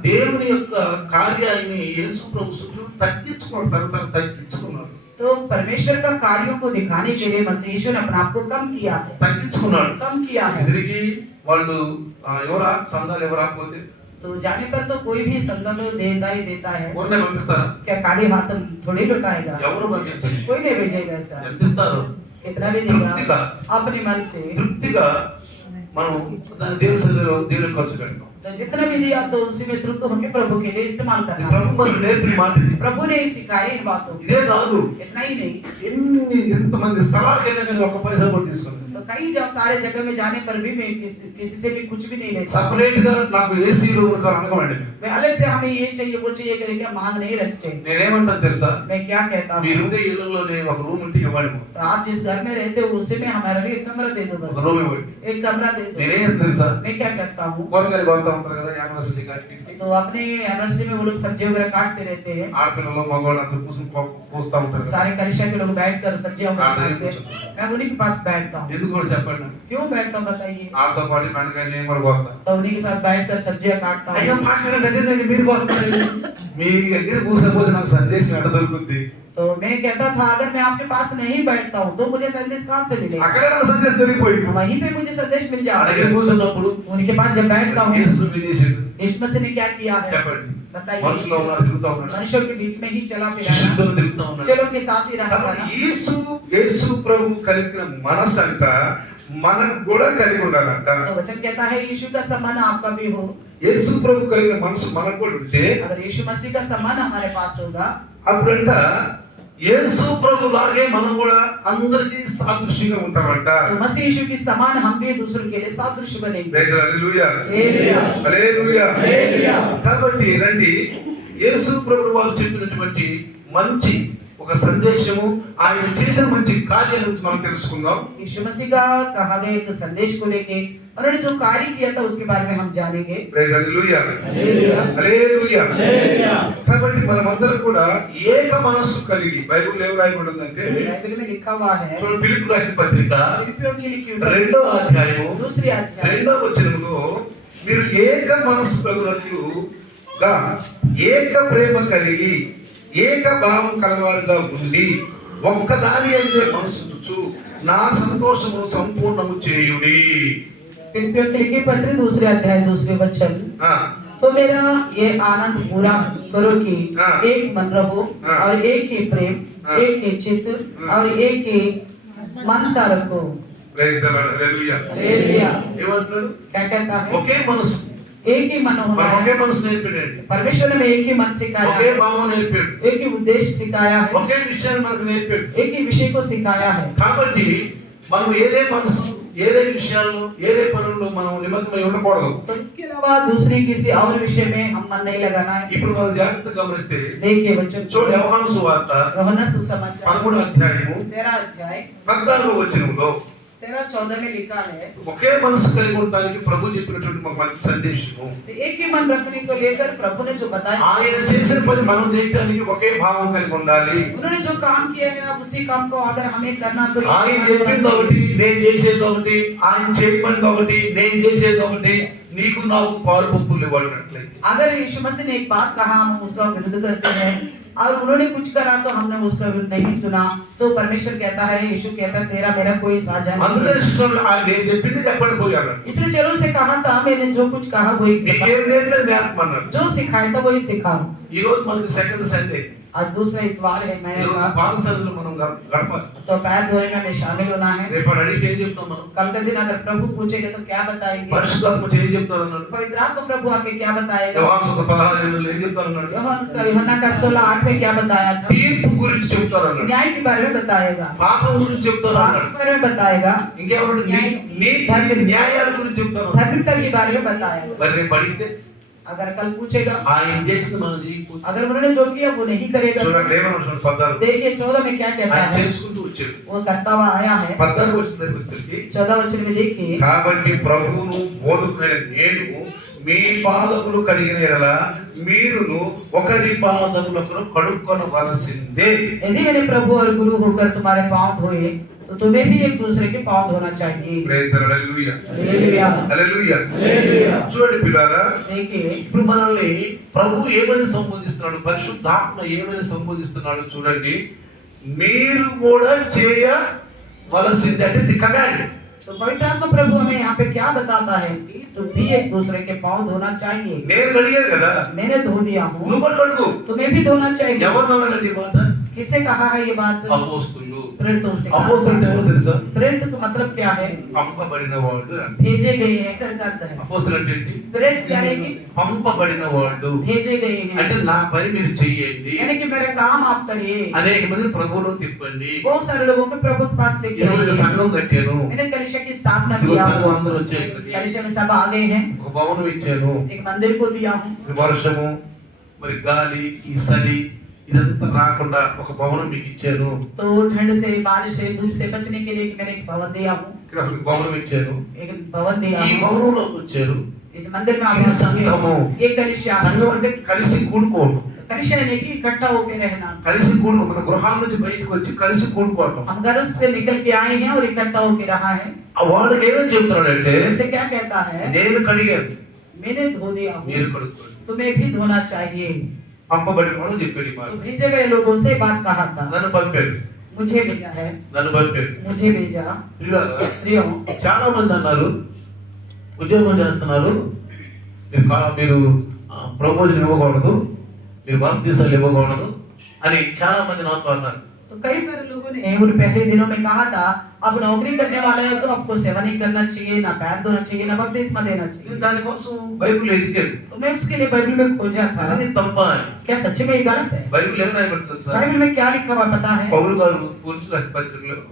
దేవుని యొక్క కార్యాన్ని యేసు ప్రభు తగ్గించుకున్నాడు. तो परमेश्वर का कार्यों को दिखाने के लिए मसीह यीशु ने अपने आप को कम किया है, తగ్గించుకున్నాడు. कम किया है। తిరిగి వాళ్ళు ఎవరా సందాలు ఎవరాకపోతే तो जाने पर तो कोई भी संदा तो देता ही देता है। ఊరినే పంపిస్తారా? क्या खाली हाथ थोड़ी लुटाएगा, ఎవరు పంపించండి. कोई नहीं भेजेगा ऐसा। ఎంత ఇస్తారు? कितना भी देगा తృప్తిగా अपने मन से। తృప్తిగా మనం దాన్ని దేవుని సన్నిధిలో దేవునికి ఖర్చు పెడతాం. तो जितना भी दिया तो उसी में तृप्त होकर प्रभु के लिए इस्तेमाल ఇది करना। ప్రభు మనకు నేర్పిన మాట ఇది. प्रभु ने ही सिखाया इन बातों को। ఇదే కాదు, इतना ही नहीं, ఎంతమంది స్థలాలకు వెళ్ళినా కానీ ఒక్క పైసా కూడా తీసుకోండి. तो कई सारे जगह में जाने पर भी मैं किसी से भी कुछ भी नहीं लेता। సపరేట్ గా నాకు ఏసీ రూమ్ అనగమండి. मैं अलग से हमें ये चाहिए वो चाहिए करके मांग नहीं रखते। నేనేమంటాను తెలుసా, मैं क्या कहता हूँ, మీరుండే ఇళ్లలోనే ఒక రూమ్ ఉంటే ఇవ్వండి. तो आप जिस घर में रहते हो उसी में हमारे लिए एक कमरा दे दो, ఒక बस రూమ్ ఇవ్వండి. एक कमरा दे दो। నేనేం తెలుసా, मैं क्या करता हूँ, కూరగాయలు కొంత ఉంటారు కదా యానివర్సరీ కాటికి. तो अपने एनर्जी में वो लोग सब्जी वगैरह काटते रहते हैं। ఆడపిల్లలు మగవాళ్ళు అందరూ కూర్చొని పోస్తా ఉంటారు కదా. सारे कलिशा के लोग बैठकर सब्जियां हाँ, काटते हैं, मैं उन्हीं के पास बैठता हूँ। ఎందుకు కూడా చెప్పండి నాకు. क्यों बैठता हूँ बताइए, ఆడతో పాటు మెండకాయ నేను కూడా పోతా. तो उन्हीं के साथ बैठकर सब्जियां काटता అయ్యా हूँ। పాస్టర్ అదేనండి మీరు పోతారు. మీ దగ్గర కూర్చోకపోతే నాకు సందేశం ఎట్ట దొరుకుద్ది. तो तो मैं कहता था अगर मैं आपके पास नहीं बैठता हूँ तो मुझे संदेश कहाँ से मिलेगा? అక్కడే నాకు సందేశం దొరికిపోయింది. वहीं पे मुझे संदेश मिल ఆ जाता దగ్గర है। కూర్చున్నప్పుడు उनके पास जब बैठता हूँ యేసు ప్రభు ఏం చేశాడు यीशु मसीह ने क्या किया है చెప్పండి. बताइए। మనుషుల్లో ఉన్నాడు, తిరుగుతా ఉన్నాడు, मनुष्यों के बीच में ही चला फिरा శిష్యులతో తిరుగుతా ఉన్నాడు. चलो के साथ ही रहा था కాబట్టి ना। యేసు ప్రభు కలిగిన మనసు అంట మనం కూడా కలిగి ఉండాలంట. तो वचन कहता है यीशु का सम्मान आपका भी हो। యేసు ప్రభు కలిగిన మనసు మనకు కూడా ఉంటే अगर यीशु मसीह का सम्मान हमारे पास होगा అప్పుడంట యేసు ప్రభు లాగే మనం కూడా అందరికీ సాదృశ్యంగా ఉంటామంట. तो मसीह यीशु की समान हम भी दूसरों के लिए सादृश्य बनेंगे। ప్రైజ్ హల్లెలూయా, హల్లెలూయా, హల్లెలూయా. హల్లెలూయా। కాబట్టి రండి యేసు ప్రభు వారు చెప్పినటువంటి మంచి ఒక సందేశము, ఆయన చేసిన మంచి కార్యాల గురించి మనం తెలుసుకుందాం. यीशु मसीह का कहा गया एक संदेश को लेके उन्होंने जो कार्य किया था उसके बारे में हम जानेंगे। ప్రైజ్ హల్లెలూయా, హల్లెలూయా, హల్లెలూయా. హల్లెలూయా। కాబట్టి మనమందరం కూడా ఏక మనస్సు కలిగి, బైబిల్ ఏం రాయబడి ఉందంటే बाइबल में लिखा हुआ है చూడండి, ఫిలిప్పీ రాసిన పత్రిక फिलिप्पियों की लिखी हुई 2వ అధ్యాయము दूसरी अध्याय 2వ వచనములో మీరు ఏక మనస్సు కలుగునట్లుగా ఏక ప్రేమ కలిగి ఏక భావం కలవారుగా ఉండి ఒక్కదాని అయితే మనసు ఉంచుచు నా సంతోషమును సంపూర్ణము చేయుడి. फिलिप्पियों की लिखी पत्री दूसरे अध्याय दूसरे वचन ఆ, तो मेरा ये आनंद पूरा करो कि हाँ। एक मन रहो हाँ। और एक ही प्रेम हाँ। एक ही चित्त और एक ही मनसा रखो। Praise the lord, hallelujah. Hallelujah. ఏమంటున్నాడు? क्या कहता है ఒకే మనసు, एक ही मन होना మనం ఒకే है। మనసు నేర్పాడండి, परमेश्वर ने एक ही मन सिखाया ఒకే है, భావం నేర్పాడు, एक ही उद्देश्य सिखाया है, ఒకే విషయాన్ని మనకు నేర్పాడు. एक ही विषय को सिखाया है। కాబట్టి మనం ఏదే మనసు, ఏదే విషయాల్లో, ఏదే పనుల్లో మనం నిమగ్నమై ఉండకూడదు. तो इसके अलावा दूसरी किसी और विषय में हम मन नहीं लगाना है। ఇప్పుడు మనం జాగ్రత్తగా గమనిస్తే देखिए वचन చూడండి, యోహాను సువార్త యోహన్నా సుసమాచాर 13వ అధ్యాయము 13 अध्याय 14వ వచనంలో 13-14 में लिखा है ఒకే మనసు కలిగి ఉండడానికి ప్రభు చెప్పినటువంటి ఒక మంచి సందేశము. तो एक ही मन रखने को लेकर प्रभु ने जो बताया, ఆయన చేసిన పని మనం చేయడానికి ఒకే భావం కలిగి ఉండాలి. उन्होंने जो काम किया है अब उसी काम को अगर हमें करना तो एक ఆయన ही मन చెప్పింది होना ఒకటి, चाहिए। నేను చేసేది ఒకటి, ఆయన చేయమని ఒకటి, నేను చేసేది ఒకటి, నీకు నాకు పాలు పంపులు ఇవ్వట్లయితే अगर यीशु मसीह ने एक बात कहा हम उसका विरोध करते हैं और उन्होंने कुछ करा तो हमने उसका विरोध नहीं सुना, तो परमेश्वर कहता है, यीशु कहता है तेरा मेरा कोई साझा नहीं అందుకని है। శిష్యులు ఆయన నేను చెప్పింది చెప్పండి పోయాడు. इसलिए चलो से कहा था मैंने जो कुछ कहा वही నీకేం నేర్పలేదు నేర్పమన్నాడు. जो सिखाया था वही सिखाओ। ఈ రోజు మనకి సెకండ్ సండే, आज दूसरा इतवार है ఈ महीने రోజు का, పాదసరలో మనం గడపాలి. तो पैर धोने में शामिल होना है। రేపు అడిగితే ఏం చెప్తాం మనం? कल के दिन अगर प्रभु पूछेगा तो क्या बताएंगे? పరిశుద్ధాత్మ చేయి చెప్తారన్నాడు. पवित्र आत्मा प्रभु आके क्या बताएगा? యోహాను సువార్త 16 ఏం చెప్తారన్నాడు? यूहन्ना का 16:8 में क्या बताया था? తీర్పు గురించి చెప్తారన్నాడు, न्याय के बारे में बताएगा, పాపం గురించి पाप చెప్తారన్నాడు, के बारे में बताएगा, ఇంకేమన్నాడు? నీతి న్యాయాల గురించి చెప్తారు. धार्मिकता के बारे में बताएगा। మరి రేపు అడిగితే अगर कल पूछेगा, ఆయన చేసింది మనం చేయకపోతే अगर उन्होंने जो किया वो नहीं करेगा, చూడండి ఏమన్నాడు 14. देखिए 14 में क्या कहता ఆయన है, చేసుకుంటూ వచ్చాడు. वो करता हुआ आया है। 14 వచ్చిన దగ్గరికి వచ్చేసరికి 14 वचन में देखिए, కాబట్టి ప్రభువును బోధకుడైన నేను మీ పాదములు కడిగిన యెడల మీరును ఒకరి పాదములకు కడుక్కొనవలసిందే. यदि मैंने प्रभु और गुरु होकर तुम्हारे पांव धोए तो तुम्हें भी एक दूसरे के पांव धोना चाहिए। Praise the lord, hallelujah, hallelujah, hallelujah. Hallelujah. చూడండి పిల్లారా, देखिए ఇప్పుడు మనల్ని ప్రభు ఏమని సంబోధిస్తున్నాడు, పరిశుద్ధాత్మ ఏమని సంబోధిస్తున్నాడు చూడండి. మీరు కూడా చేయవలసింది అంటే ది కమాండ్. तो पवित्र आत्मा प्रभु हमें यहाँ पे क्या बताता है कि तुम भी एक दूसरे के पांव धोना चाहिए। నేను కడిగాను కదా, मैंने धो दिया हूँ, నువ్వు కూడా కడుగు. तुम्हें भी धोना चाहिए। ఎవరు అన్నాడండి ఈ మాట? किससे कहा है ये बात? అపోస్తులు. प्रेरितों से कहा। అపోస్తులు అంటే ఎవరో తెలుసా? प्रेरित का मतलब क्या है? పంపబడిన వాడు. भेजे गए हैं कर करता है। అపోస్తులు అంటే ఏంటి? प्रेरित यानी कि పంపబడిన వాడు भेजे गए అంటే हैं, నా పని మీరు చెయ్యండి, यानी कि मेरा काम आप करिए। అనేక మంది ప్రభువులో తిప్పండి. बहुत सारे लोगों को प्रभु के पास लेके ఈరోజు आइए। సంఘం కట్టాను, मैंने कलिशा की स्थापना ఇదిగో किया, సంఘం అందరూ వచ్చాయి, ఇక్కడికి कलिशा में सब आ गए हैं, ఒక భవనం ఇచ్చాను, एक मंदिर को दिया हूँ, వర్షము మరి గాలి ఈ చలి ఇదంతా రాకుండా ఒక భవనం మీకు ఇచ్చాను, तो ठंड से बारिश से धूप से बचने के लिए मैंने एक भवन दिया हूँ, ఇక్కడ ఒక భవనం ఇచ్చాను. एक भवन दिया ఈ हूँ। భవనంలోకి వచ్చారు. इस मंदिर में ఇది आप సంఘము. ये कलिशा, సంఘం అంటే కలిసి కూడుకోవడం, कलिशा यानी कि इकट्ठा होके रहना। కలిసి కూడుకో, మన గృహాల నుంచి బయటకు వచ్చి కలిసి కూడుకోవడం. हम घर से निकल के आए हैं और इकट्ठा होके रहा है। ఆ వాళ్ళకి ఏమని చెప్తున్నాడంటే, उनसे क्या कहता है? నేను కడిగాను, मैंने धो दिया हूँ, మీరు కడుక్కోండి. तुम्हें भी धोना चाहिए। పంపబడిన వాడు చెప్పాడు ఈ మాట. तो भेजे गए लोगों से बात कहा था, నన్ను పంపాడు, मुझे भेजा है, నన్ను పంపాడు. मुझे भेजा। ప్రియులారా, प्रियो, చాలా మంది అన్నారు ఉద్యోగం చేస్తున్నారు, మీరు ప్రపోజల్ ఇవ్వకూడదు, మీరు బాప్తీసాలు ఇవ్వకూడదు అని చాలా మంది నాతో అన్నారు. तो कई सारे लोगों ने उन पहले दिनों में कहा था, अब नौकरी करने वाले हो तो आपको सेवा नहीं करना चाहिए, ना पैर धोना चाहिए, ना बपतिस्मा देना चाहिए। నేను దానికోసం బైబిల్ ఎదిగాను. तो मैं उसके लिए बाइबल में खोजा था, అసలు ఇది తప్ప అని. क्या सच्ची में ये गलत है? బైబిల్ ఏం రాయబడుతుంది సార్? बाइबल में क्या लिखा हुआ पता है? పౌలు గారు కొరింథీ రాసిన పత్రికలో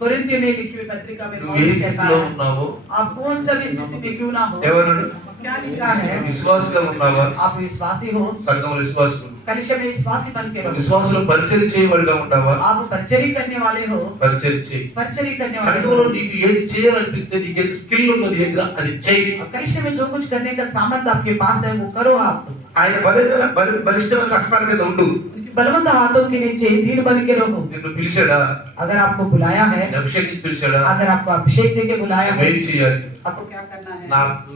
कोरिन्थियों में लिखी हुई पत्रिका में నువ్వు ఏ पौलुस कहता స్థితిలో है, ఉన్నావో, आप कौन सा भी स्थिति में क्यों ना हो, ఎవరన్నాడు? क्या लिखा है? విశ్వాసిగా ఉన్నావా? आप विश्वासी हो, సంఘం విశ్వాసులు. कलिशा में विश्वासी बन के रहो। విశ్వాసులు పరిచర్య చేయవాడిగా ఉంటావా? आप పరిచర్య करने वाले हो, పరిచర్య చేయి. పరిచర్య करने वाले సంఘంలో हो। నీకు ఏది చేయాలనిపిస్తే, నీకు ఏది స్కిల్ ఉందో నీ దగ్గర అది చేయి. कलिशा में जो कुछ करने का सामर्थ्य आपके पास है वो करो आप। ఆయన బలిష్టమైన కష్టాల కింద ఉండు. बलवंत हाथों के नीचे धीर बन के रहो। నిన్ను పిలిచాడా? अगर आपको बुलाया है, అభిషేకించి పిలిచాడా? अगर आपको अभिषेक देके बुलाया है, ఏం చేయాలి? आपको क्या करना है?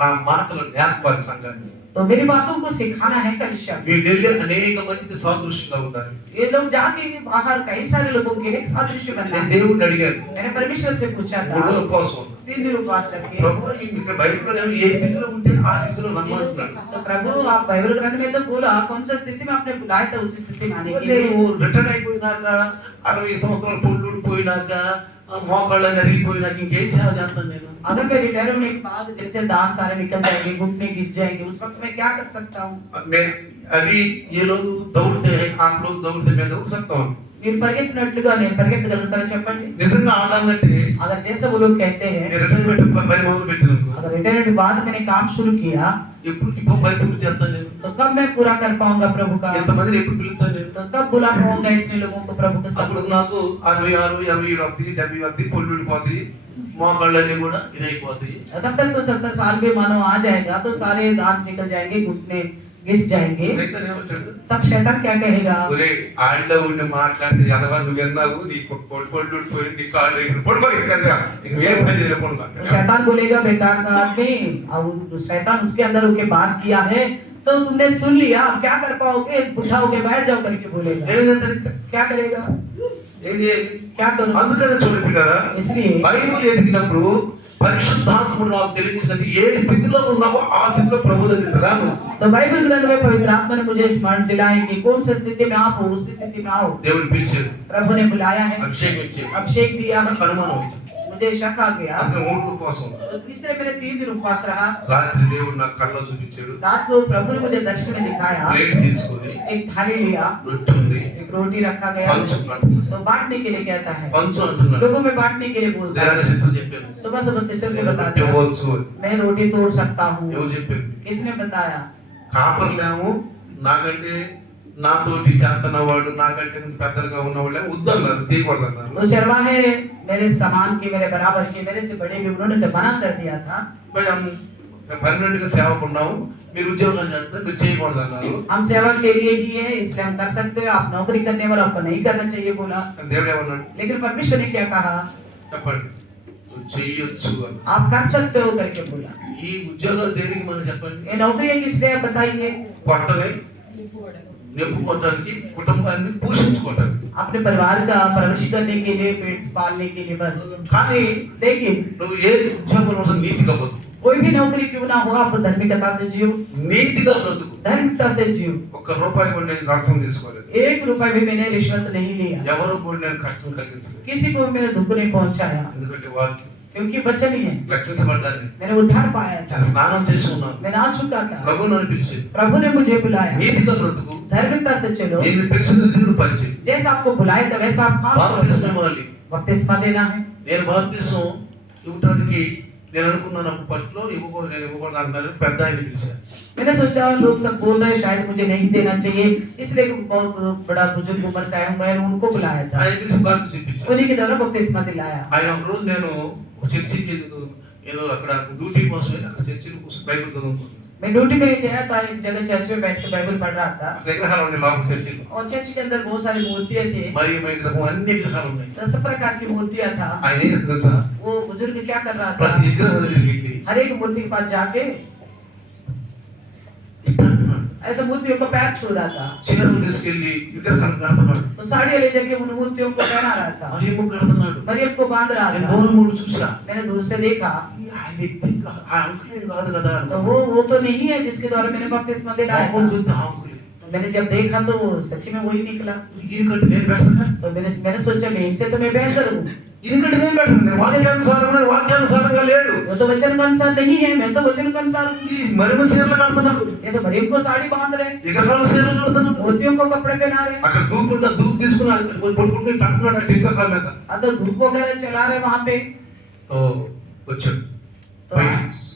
నా మాటలు జ్ఞాపకాలు సంఘాన్ని. तो मेरी बातों को सिखाना है कलिशा। వీళ్ళెళ్ళి అనేక మందికి సాదృశ్యంగా ఉండాలి. ये लोग जाके बाहर कई सारे लोगों के एक सादृश्य बनना నేను है। దేవుడిని అడిగాను, मैंने परमेश्वर से पूछा था, 3 రోజుల ఉపవాసం ఉన్నా. 3 दिन उपवास रखे। ప్రభు ఇక్కడ బైబిల్లో ఏ స్థితిలో ఉంటే ఆ స్థితిలో రమ్మంటున్నాడు. तो प्रभु आप बाइबल ग्रंथ में तो बोला कौन सा स्थिति में आपने बुलाया था उसी स्थिति में आने के लिए। నేను రిటర్న్ అయిపోయినాక 60 సంవత్సరాలు పొల్లు ఊడిపోయినాక మోకాళ్ళు నరిగిపోయినాక ఇంకేం సేవ చేస్తాను నేను? अगर मैं रिटायर होने के बाद जैसे दांत सारे निकल जाएंगे, घुटने घिस जाएंगे, उस वक्त मैं क्या कर सकता हूँ? मैं अभी ये लोग दौड़ते हैं, आप लोग दौड़ते, मैं दौड़ सकता हूँ? మీరు పరిగెత్తినట్లుగా నేను పరిగెత్తగలుగుతారా చెప్పండి? నిజంగా ఆడాలంటే अगर जैसे वो लोग कहते हैं, నేను రిటైర్మెంట్ పని మొదలు పెట్టాను, अगर रिटायरमेंट के बाद मैंने काम शुरू किया ఇప్పుడు పని పూర్తి చేస్తాను నేను. तो कब मैं पूरा कर पाऊंगा प्रभु का? ఎంతమందిని ఎప్పుడు పిలుస్తాను నేను? तो कब बुला पाऊंगा इतने लोगों को प्रभु के అప్పుడు साथ? నాకు 66 77 అవుతుంది, 70 అవుతుంది, పొల్లు ఊడిపోతుంది, మోకాళ్ళన్నీ కూడా ఇదైపోతాయి. तब तक तो 70 साल भी मानो आ जाएगा तो सारे दांत निकल जाएंगे, घुटने घिस जाएंगे। సైతాన్ ఏమంటాడు? तब शैतान क्या कहेगा? ఒరే ఆళ్ళలో ఉండి మాట్లాడితే ఎదవా నువ్వు విన్నావు, నీ పొల్లు ఊడిపోయి నీ కాళ్ళు ఇక్కడ పడుకో, ఇక్కడ ఇక ఏ పని చేయలే పడుకో. तो शैतान बोलेगा बेकार का आदमी, अब शैतान उसके अंदर होके बात किया है तो तुमने सुन लिया, अब क्या कर पाओगे? बुढ़ा होके बैठ जाओ करके बोलेगा। ఏం చేస్తాడు ఇంకా? क्या करेगा? ఏం చేయాలి? क्या करो? అందుకనే చూడండి కదా, इसलिए బైబిల్ ఎదిగినప్పుడు పరిశుద్ధాత్ముడు నాకు తెలియజేసి ఏ స్థితిలో ఉన్నావో ఆ స్థితిలో ప్రభు దగ్గరికి రాను. तो बाइबल ग्रंथ में पवित्र आत्मा ने मुझे स्मरण दिलाए कि कौन सी स्थिति में आप हो उस स्थिति में आओ। దేవుడు పిలిచాడు, प्रभु ने बुलाया है, అభిషేకం ఇచ్చాడు, अभिषेक दिया, నాకు అనుమానం వచ్చింది. मुझे शक आ गया। అందుకే 3 రోజుల కోసం तो तीसरे मेरे 3 दिन उपवास रहा। రాత్రి దేవుడు నాకు కళ్ళ చూపించాడు. रात को प्रभु ने मुझे दर्शन में दिखाया, ప్లేట్ తీసుకొని एक थाली लिया, రొట్టె ఉంది, एक रोटी रखा गया, పంచు అంటున్నాడు. तो बांटने के लिए कहता है, పంచు అంటున్నాడు. लोगों में बांटने के लिए बोलता है। దేవాలయ సిస్టర్ చెప్పాను, सुबह सुबह सिस्टर को నేను बताता రొట్టె है, ఇవ్వచ్చు అని. मैं रोटी तोड़ सकता हूँ। ఎవరు చెప్పారు? किसने बताया? కాపర్లేమో నాకంటే నాతోటి చేతనవాడు నాకంటే కొంచెం పెద్దలుగా ఉన్నవాళ్ళు వద్దన్నారు, తీయకూడదు అన్నారు. तो चरवाहे मेरे समान के, मेरे बराबर के, मेरे से बड़े भी उन्होंने तो मना कर दिया था। भाई हम పర్మనెంట్ గా సేవకు ఉన్నాము, మీరు ఉద్యోగం చేస్తే మీరు చేయకూడదు అన్నారు. हम सेवा के लिए ही है इसलिए हम कर सकते हैं, आप नौकरी करने वाले आपको नहीं करना चाहिए बोला। దేవుడు ఏమన్నాడు लेकिन परमेश्वर ने क्या कहा? చెప్పండి, నువ్వు చెయ్యొచ్చు అని. आप कर सकते हो करके बोला। ఈ ఉద్యోగాలు దేనికి మనం చెప్పండి? ये नौकरी है किस लिए आप बताइए? పొట్టని నింపుకోవడానికి, కుటుంబాన్ని పోషించుకోవడానికి. अपने परिवार का परवरिश करने के लिए, पेट पालने के लिए बस। కానీ लेकिन నువ్వు ఏ ఉద్యోగం కోసం నీతిగా బతుకు, कोई भी नौकरी क्यों ना हो, आप धार्मिकता से जियो, నీతిగా బ్రతుకు. धार्मिकता से जियो। 1 రూపాయి కూడా నేను లంచం తీసుకోలేదు, 1 रुपया भी मैंने रिश्वत नहीं लिया, ఎవరు కూడా నేను కష్టం కలిగించలేదు. किसी को भी मैंने दुख नहीं पहुंचाया, ఎందుకంటే వాక్యం क्योंकि वचन ही है। రక్షించబడ్డాన్ని मैंने उद्धार पाया था, నేను స్నానం చేసి ఉన్నాను, मैं ना चुका था। ప్రభు నన్ను పిలిచాడు. प्रभु ने मुझे बुलाया, నీతిగా బ్రతుకు, धार्मिकता से चलो, నేను పిలిచిన రీతిలో పనిచేయి. जैसा आपको बुलाया था वैसा आप काम బాప్తిస్మం करो। ఇవ్వాలి. बपतिस्मा देना है। నేను బాప్తిస్మం ఇవ్వడానికి నేను అనుకున్నాను, ఫస్ట్ లో నేను ఇవ్వకూడదు అన్నారు. పెద్ద ఆయన పిలిచారు. मैंने सोचा लोग सब बोल रहे हैं शायद मुझे नहीं देना चाहिए, इसलिए बहुत बड़ा बुजुर्ग उम्र का है, मैंने उनको बुलाया था, ఆయన పిలిచి బాప్తి చూపించారు. उन्हीं के द्वारा बपतिस्मा दिलाया। ఆయన ఒక రోజు నేను ఒక చర్చికి ఏదో అక్కడ డ్యూటీ కోసం వెళ్ళి అక్కడ చర్చిలో కూర్చొని బైబిల్ చదువుకుంటున్నాను. मैं ड्यूटी में गया था, एक जगह चर्च में बैठ के बाइबल पढ़ रहा था, విగ్రహాలు ఉన్నాయి లోపల చర్చిలో, और चर्च के अंदर बहुत सारी मूर्तियां थी, మరి విగ్రహం అన్ని విగ్రహాలు ఉన్నాయి. 10 प्रकार की मूर्तियां था। ఆయన ఏం చేస్తాడు తెలుసా? वो बुजुर्ग क्या कर रहा था? ప్రతి విగ్రహం దగ్గరికి వెళ్ళి हर एक मूर्ति के पास जाके ऐसा मूर्तियों को पैर छू रहा था। చీరలు తీసుకెళ్లి విగ్రహాలు కడుతున్నాడు. तो साड़ियाँ ले जाके उन मूर्तियों को पहना रहा था। మరియమ్మ కడుతున్నాడు. मरियम को बांध रहा నేను था। దూరం నుండి చూసా. मैंने दूर से देखा ఆ వ్యక్తి ఆ అంకులే కాదు కదా तो वो तो नहीं है जिसके द्वारा मैंने बपतिस्मा दिलाया పాపం था। చూస్తే ఆ అంకులే. मैंने जब देखा तो सच्ची में वही निकला। ఈయనకంటే నేను బెటర్గా. तो मैंने सोचा मैं इनसे तो मैं बेहतर हूँ। ఈయనకంటే నేను బెటర్. నేను వాక్యానుసారంగా లేడు. वो तो वचन का अनुसार नहीं है, मैं तो वचन का अनुसार हूँ। ఈ మరియమ్మ చీరలు కడుతున్నాడు. ये तो मरियम को साड़ी बांध रहे हैं, విగ్రహాలు చీరలు కడుతున్నాడు. मूर्तियों को कपड़े पहना रहे हैं। అక్కడ ధూప్ తీసుకుని పట్టుకుని కట్టున్నాడు ఆ విగ్రహాల మీద. अब तो धूप वगैरह चला रहे वहां पे। తో వచ్చాడు. तो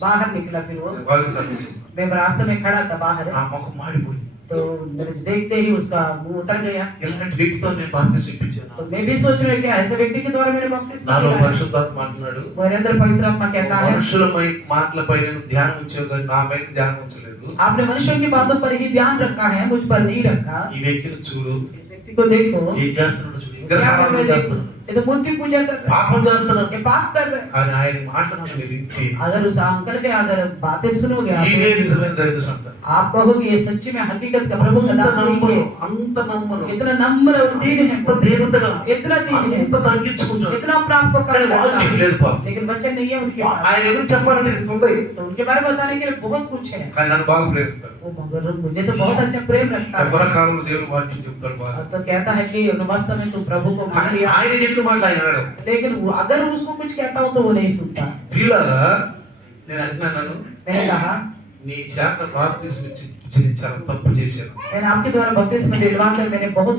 बाहर निकला फिर वो। వాళ్ళు కనిపించారు. मैं रास्ते में खड़ा था बाहर, ఆ ముఖం మాడిపోయింది. तो मेरे देखते ही उसका मुंह उतर गया। ఇలాంటి వ్యక్తితో నేను బాప్తిసం ఇప్పించాను. तो मैं भी सोच रहा कि ऐसे व्यक्ति के द्वारा मैंने बपतिस्मा నాలో लिया है। పరిశుద్ధాత్మ అంటున్నాడు, मेरे अंदर पवित्र आत्मा कहता है మనుషుల మాటలపై నేను ధ్యానం ఉంచావు కానీ నా మీద ధ్యానం ఉంచలేదు. आपने मनुष्यों की बातों पर ही ध्यान रखा है, मुझ पर नहीं रखा। ఈ వ్యక్తిని చూడు, इस व्यक्ति को देखो, ఏం చేస్తున్నాడు చూడు. क्या कर విగ్రహారాధన रहे చేస్తున్నాడు, हैं? ये तो मूर्ति पूजा कर रहे పాపం చేస్తున్నాడు. हैं, ये पाप कर रहे हैं। కానీ ఆయన మాటలను మీరు వింటే अगर उस अंकल के अगर बातें सुनोगे ఈయనే आप, నిజమైన దైవజనుడు అంటారు. आप कहोगे ये सच्ची में हकीकत का प्रभु का दास है। అంత నమ్మరు, इतना नम्र और दीन है, అంత దేవతగా, इतना दीन है, అంత తగ్గించుకుంటాడు. इतना अपने आप को కానీ कर వాక్యం लेता లేదు है। పాపం. लेकिन वचन नहीं है उनके पास। ఆయన ఎదురు చెప్పాలంటే ఇంత ఉంది, तो उनके बारे में बताने के लिए बहुत कुछ है। కానీ నన్ను బాగా ప్రేమిస్తాడు. वो मगर मुझे तो बहुत अच्छा प्रेम लगता है। ఎవరకాలంలో దేవుని వాక్యం చెప్తాడు బాగా. तो कहता है कि वास्तव में तू प्रभु को मान కానీ लिया, ఆయన చెప్పిన మాటలు ఆయన వినడు. लेकिन अगर उसको कुछ कहता हूँ तो वो नहीं सुनता। పిల్లరా నేను అంటున్నాను, मैंने कहा నీ చేత బాప్తిసం ఇచ్చి నేను చాలా తప్పు చేశాను. मैंने आपके द्वारा बपतिस्मा दिलवा कर मैंने बहुत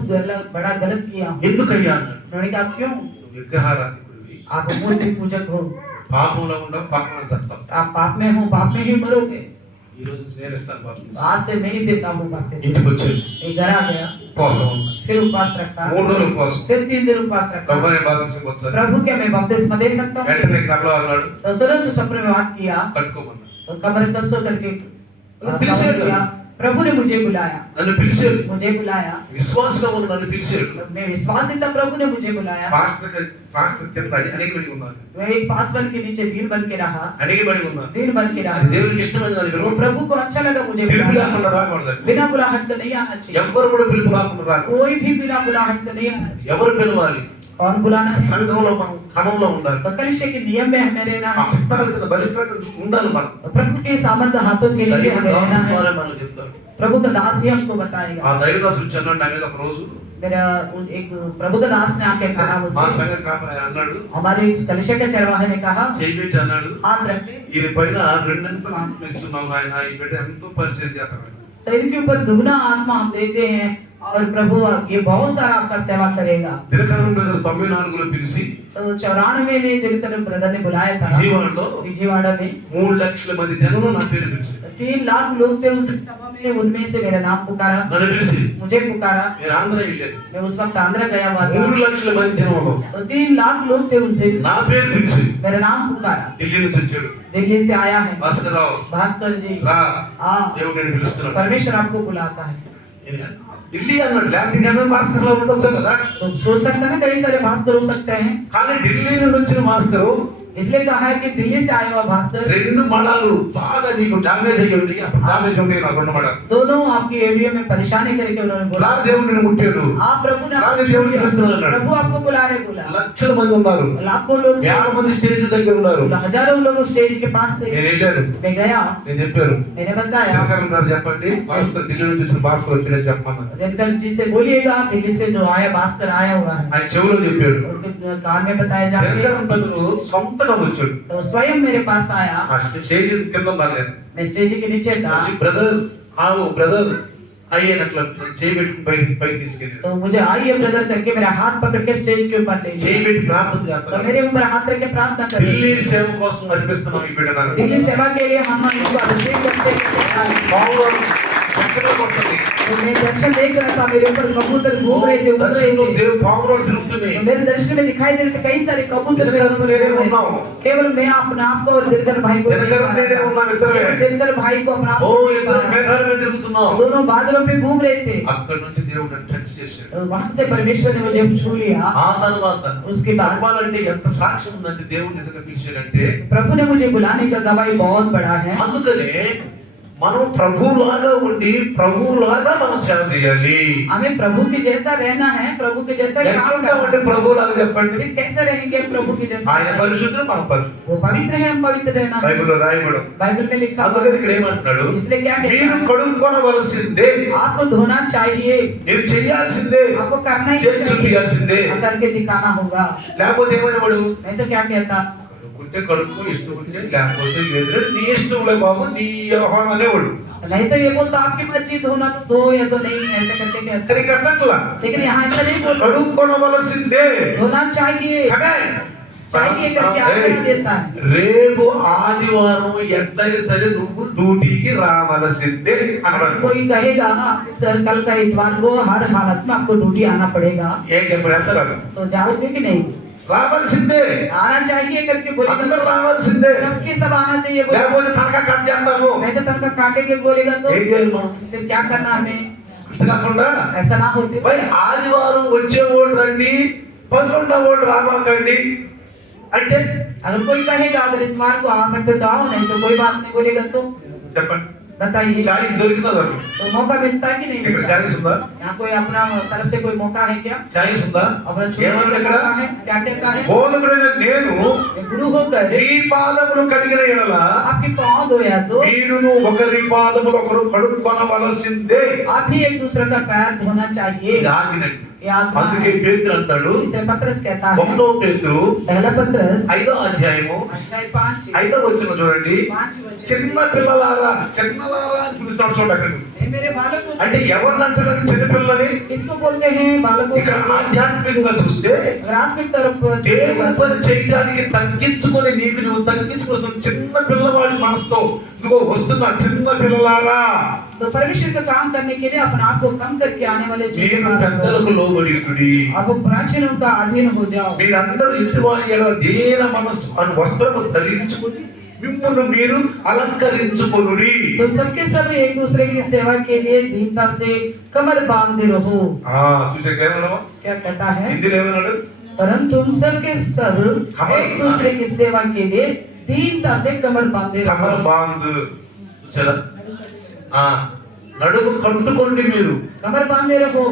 बड़ा गलत किया। ఎందుకయ్యా అన్నాడు. उन्होंने कहा क्यों? నువ్వు విగ్రహారాధికుడివి, आप मूर्ति पूजक हो, పాపంలో ఉండవు, పాపంలో చస్తావు. आप पाप में हो, पाप में ही मरोगे। ఈ రోజు నేను ఇస్తాను బాప్తిసం. आज से मैं ही देता हूँ बपतिस्मा। ఇంటికి వచ్చాను, एक घर आ गया, ఉపవాసం ఉన్నా, फिर उपवास रखा, 3 రోజులు ఉపవాసం. फिर 3 दिन उपवास रखा। ప్రభు నేను బాప్తిసం వచ్చాను. प्रभु क्या मैं बपतिस्मा दे सकता हूँ? వెంటనే కర్రలో అన్నాడు, तो तुरंत उस अपने में बात किया, కట్టుకోమన్నాడు. तो कमर कसो करके पिलिचे किया। प्रभु ने मुझे बुलाया, నన్ను పిలిచాడు. मुझे बुलाया, విశ్వాసంగా ఉన్న నన్ను పిలిచాడు. मैं विश्वासी था, प्रभु ने मुझे बुलाया। పాస్టర్ కింద అణిగిబడి ఉన్నాను, मैं एक पासवन के नीचे दिन बन के रहा, అణిగిబడి ఉన్నాను. दिन बन के అది रहा। దేవునికి ఇష్టమైన దాని वो प्रभु को अच्छा लगा मुझे పిలుపు बुलाया। లేకుండా రాకూడదు. बिना बुलाहट के नहीं आना चाहिए, ఎవరు కూడా పిలుపు రాకుండా రాకూడదు. कोई भी बिना बुलाहट के नहीं आना चाहिए। ఎవరు పిలవాలి? कौन बुलाना है? సంఘంలో మనం క్రమంలో ఉండాలి. तो कलिशे के नियम में हमें रहना ఆ है। హస్తాల కింద బలిష్ఠంగా ఉండాలి మనం. प्रभु के सामंत हाथों के नीचे हमें रहना దైవదాసు है। ద్వారా మనం చెప్తారు. प्रभु का दास ही हमको ఆ बताएगा। దైవదాసు వచ్చాడు నా మీద ఒక రోజు. मेरा एक प्रभु का दास ने आके कहा మా मुझसे, సంఘ కాపరి అన్నాడు, हमारे इस कलिशे के चरवाहे ने कहा, చేయబెట్టి అన్నాడు, हाथ रखे, ఈయన పైన రెండంతల ఆత్మ ఇస్తున్నావు ఆయన, ఈ బిడ్డ ఎంతో పరిచయం చేస్తాడు. तो इनके ऊपर दुगना आत्मा हम देते हैं और प्रभु ये बहुत सारा आपका सेवा करेगा। దినకరం బ్రదర్ 94లో పిలిచి तो 94 में दिनकर ब्रदर ने बुलाया था విజయవాడలో विजयवाड़ा में। 3 లక్షల మంది జనంలో నా పేరు పిలిచి 3 लाख लोग थे उस सभा में, उनमें से मेरा नाम पुकारा, నన్ను పిలిచి मुझे पुकारा। నేను ఆంధ్ర వెళ్ళాను. मैं उस वक्त आंध्र गया हुआ था, 3 లక్షల మంది జనంలో तो 3 लाख लोग थे उस दिन, నా పేరు పిలిచి मेरा नाम पुकारा। ఢిల్లీ నుంచి వచ్చాడు. दिल्ली से आया है భాస్కర్ రావు भास्कर जी, రా, हाँ దేవుడు నేను పిలుస్తున్నాడు. परमेश्वर आपको बुलाता है। ఢిల్లీ అన్నాడు, లేకపోతే ఇంకా భాస్కర్ రావు ఉండొచ్చు కదా. तो सोच सकते हैं ना कई सारे भास्कर हो सकते हैं, కానీ ఢిల్లీ నుండి వచ్చిన భాస్కరు इसलिए कहा है कि दिल्ली से आया हुआ भास्कर 2 మడాలు బాగా నీకు డామేజ్ అయ్యి ఉండి, అప్పుడు డామేజ్ ఉండి నాకు 2 మడాలు. दोनों आपके एरिया में परेशानी करके उन्होंने రా बोला, దేవుడు నిన్ను ముట్టాడు, आप प्रभु ने రా आपको నీ దేవుడు छू लिया। పిలుస్తున్నాడు అన్నాడు. प्रभु आपको बुला रहे, बोला। లక్షల మంది ఉన్నారు, लाखों लोग, వేల మంది స్టేజ్ దగ్గర ఉన్నారు. हजारों लोग स्टेज के पास थे। నేను వెళ్ళాను, मैं గया, నేను చెప్పాను, मैंने बताया, దినకరం గారు చెప్పండి భాస్కర్ ఢిల్లీ నుంచి వచ్చిన భాస్కర్ వచ్చాడని చెప్పమన్నాను. दिनकर जी से बोलिएगा दिल्ली से जो आया भास्कर आया हुआ है। ఆయన చెవులో చెప్పాడు. उनके कान में बताया जाके, దినకరం బదులు సొంతగా వచ్చాడు. तो स्वयं मेरे पास आया। ఆ స్టేజ్ కింద ఉన్నాను నేను. मैं स्टेज के नीचे था, వచ్చి బ్రదర్ ఆవు బ్రదర్ అయ్యేనట్ల చేయబెట్టి పైకి తీసుకెళ్ళాడు. तो मुझे आइए ब्रदर करके मेरा हाथ पकड़ के स्टेज के ऊपर ले गए, చేయబెట్టి ప్రార్థన तो చేస్తాను. मेरे ऊपर हाथ रख के प्रार्थना कर ఢిల్లీ సేవ కోసం అర్పిస్తున్నాం ఈ బిడ్డను. दिल्ली सेवा के लिए हम इनको अभिषेक करते हैं। పావురం చక్కగా కొడుతుంది. तो मैं दर्शन देख रहा था, मेरे ऊपर कबूतर घूम रहे थे, उड़ रहे దర్శనంలో थे। దేవుడు పావురాలు తిరుగుతున్నాయి. तो मेरे दर्शन में दिखाई दे रहे थे कई सारे कबूतर मेरे दिनकर ऊपर मेरे घूम रहे उन्नाव। थे। केवल मैं अपने आप को और दिनकर भाई को नहीं దినకరం पा నేనే रहा था। ఉన్నాం ఇద్దరమే. केवल दिनकर भाई को अपना आप ఓ को नहीं पा ఇద్దరు रहा था। మేఘాల మీద తిరుగుతున్నాం. दोनों बादलों पे घूम रहे थे। అక్కడ నుంచి దేవుడు నన్ను టచ్ చేశాడు. तो वहां से परमेश्वर ने मुझे छू लिया। ఆ తర్వాత उसके बाद చెప్పాలంటే ఎంత సాక్ష్యం ఉందంటే దేవుడు నిజంగా పిలిచాడంటే, प्रभु ने मुझे बुलाने का गवाही बहुत बड़ा है। అందుకనే మనం ప్రభువులాగా ఉండి ప్రభువులాగా మనం సేవ చేయాలి. हमें प्रभु के जैसा रहना है, प्रभु के जैसा ఎట్లా काम करना ఉంటామంటే है। ప్రభువులాగా చెప్పండి. फिर कैसे रहेंगे प्रभु के जैसा? ఆయన పరిశుద్ధుడు, మనం పరిశుద్ధుడు. वो पवित्र है, हम पवित्र रहना है। బైబిల్లో రాయబడు. बाइबल में लिखा हुआ అందుకని है। ఇక్కడ ఏమంటున్నాడు, इसलिए क्या कहता మీరు है? కడుక్కొనవలసిందే, आपको धोना चाहिए, మీరు చేయాల్సిందే, आपको करना ही చేసి चाहिए, చూపించాల్సిందే. करके दिखाना होगा। లేకపోతే ఏమనేవాడు, नहीं तो क्या कहता? కడుక్కుంటే కడుక్కో, ఇష్టం ఉంటే లేకపోతే లేదు, నీ ఇష్టంలే బాబు, నీ వ్యవహారం అనేవాడు. नहीं तो ये बोलता आपकी मर्जी, धोना तो धो या तो नहीं, ऐसे करके कहता। అతనికి అట్లా लेकिन यहाँ ऐसा नहीं बोलता, కడుక్కొనవలసిందే, धोना चाहिए, चाहिए करके आज्ञा देता है। రేపు ఆదివారం ఎట్లయినా సరే నువ్వు డ్యూటీకి రావలసిందే అన్నాడు. कोई कहेगा सर कल का इतवार को हर हालत में आपको ड्यूटी आना पड़ेगा, ఏం చెప్పాడు, వెళ్తారు, तो जाओगे कि नहीं? రావాల్సిందే, आना चाहिए करके बोलेगा, అందరూ రావాల్సిందే, सबके सब आना चाहिए बोलेगा। లేకపోతే తనఖా కట్ చేద్దాము. नहीं तो तनका काटेंगे बोलेगा तो ఏం చేయాలి మనం? फिर क्या करना हमें? అట్లా కాకుండా ऐसा ना होते మరి ఆదివారం వచ్చేవాళ్ళు రండి, పనులున్న వాళ్ళు రామాకండి అంటే अगर कोई कहेगा अगर इतवार को आ सकते तो आओ, नहीं तो कोई बात नहीं बोलेगा तो చెప్పండి. बताइए, శారీస్ దొరికిందా దొరకదు? तो मौका मिलता है कि नहीं ఇక్కడ मिलता? శారీస్ ఉందా? यहाँ कोई अपना तरफ से कोई मौका है क्या? శారీస్ ఉందా? अपना छोटा ఏమన్నాడు ఇక్కడ? मौका है? क्या कहता है? బోధకుడైన నేను ये गुरु होकर నీ పాదములు కడిగిన ఎడల आपकी पाँव धोया तो మీరును ఒకరి పాదములు ఒకరు కడుక్కొనవలసిందే. आप भी एक दूसरे का पैर धोना चाहिए। ఇది ఆగినట్టు. ये आज्ञा అందుకే है। పేతురు అంటాడు, इसे पत्रस कहता है, 1వ పేతురు पहला पत्रस 5వ అధ్యాయము अध्याय 5 5వ వచనం చూడండి. 5 वचन, చిన్న పిల్లలారా, చిన్నలారా అని పిలుస్తాడు చూడండి అక్కడ. हे मेरे बालकों, అంటే ఎవరిని అంటాడని చిన్న పిల్లలని? किसको बोलते हैं बालकों? ఇక్కడ ఆధ్యాత్మికంగా చూస్తే अगर आत्मिक तरफ దేవుని పని చేయడానికి తగ్గించుకొని నీకు నువ్వు తగ్గించుకొని చిన్న పిల్లవాడి మనసుతో ఇదిగో వస్తున్నా చిన్న పిల్లలారా, तो परमेश्वर का काम करने के लिए अपने आप को कम करके आने वाले మీరు जीवन పెద్దలకు లోబడియుడి. अब प्राचीनों का अधीन हो जाओ। మీరందరూ ఎదుటివారి ఎడల దేన మనస్సు అను వస్త్రము ధరించుకొని మిమ్మును మీరు అలంకరించుకొనుడి. तुम सबके सब एक दूसरे की सेवा के लिए दीनता से कमर बांधे रहो। చూసాక ఏమన్నాడు? क्या कहता है? హిందీలో ఏమన్నాడు? परंतु तुम सबके सब एक दूसरे की सेवा के लिए दीनता से कमर बांधे కమర रहो। బాంధ్ చూసారా? నడుము కట్టుకోండి, మీరు कमर बांधे रहो,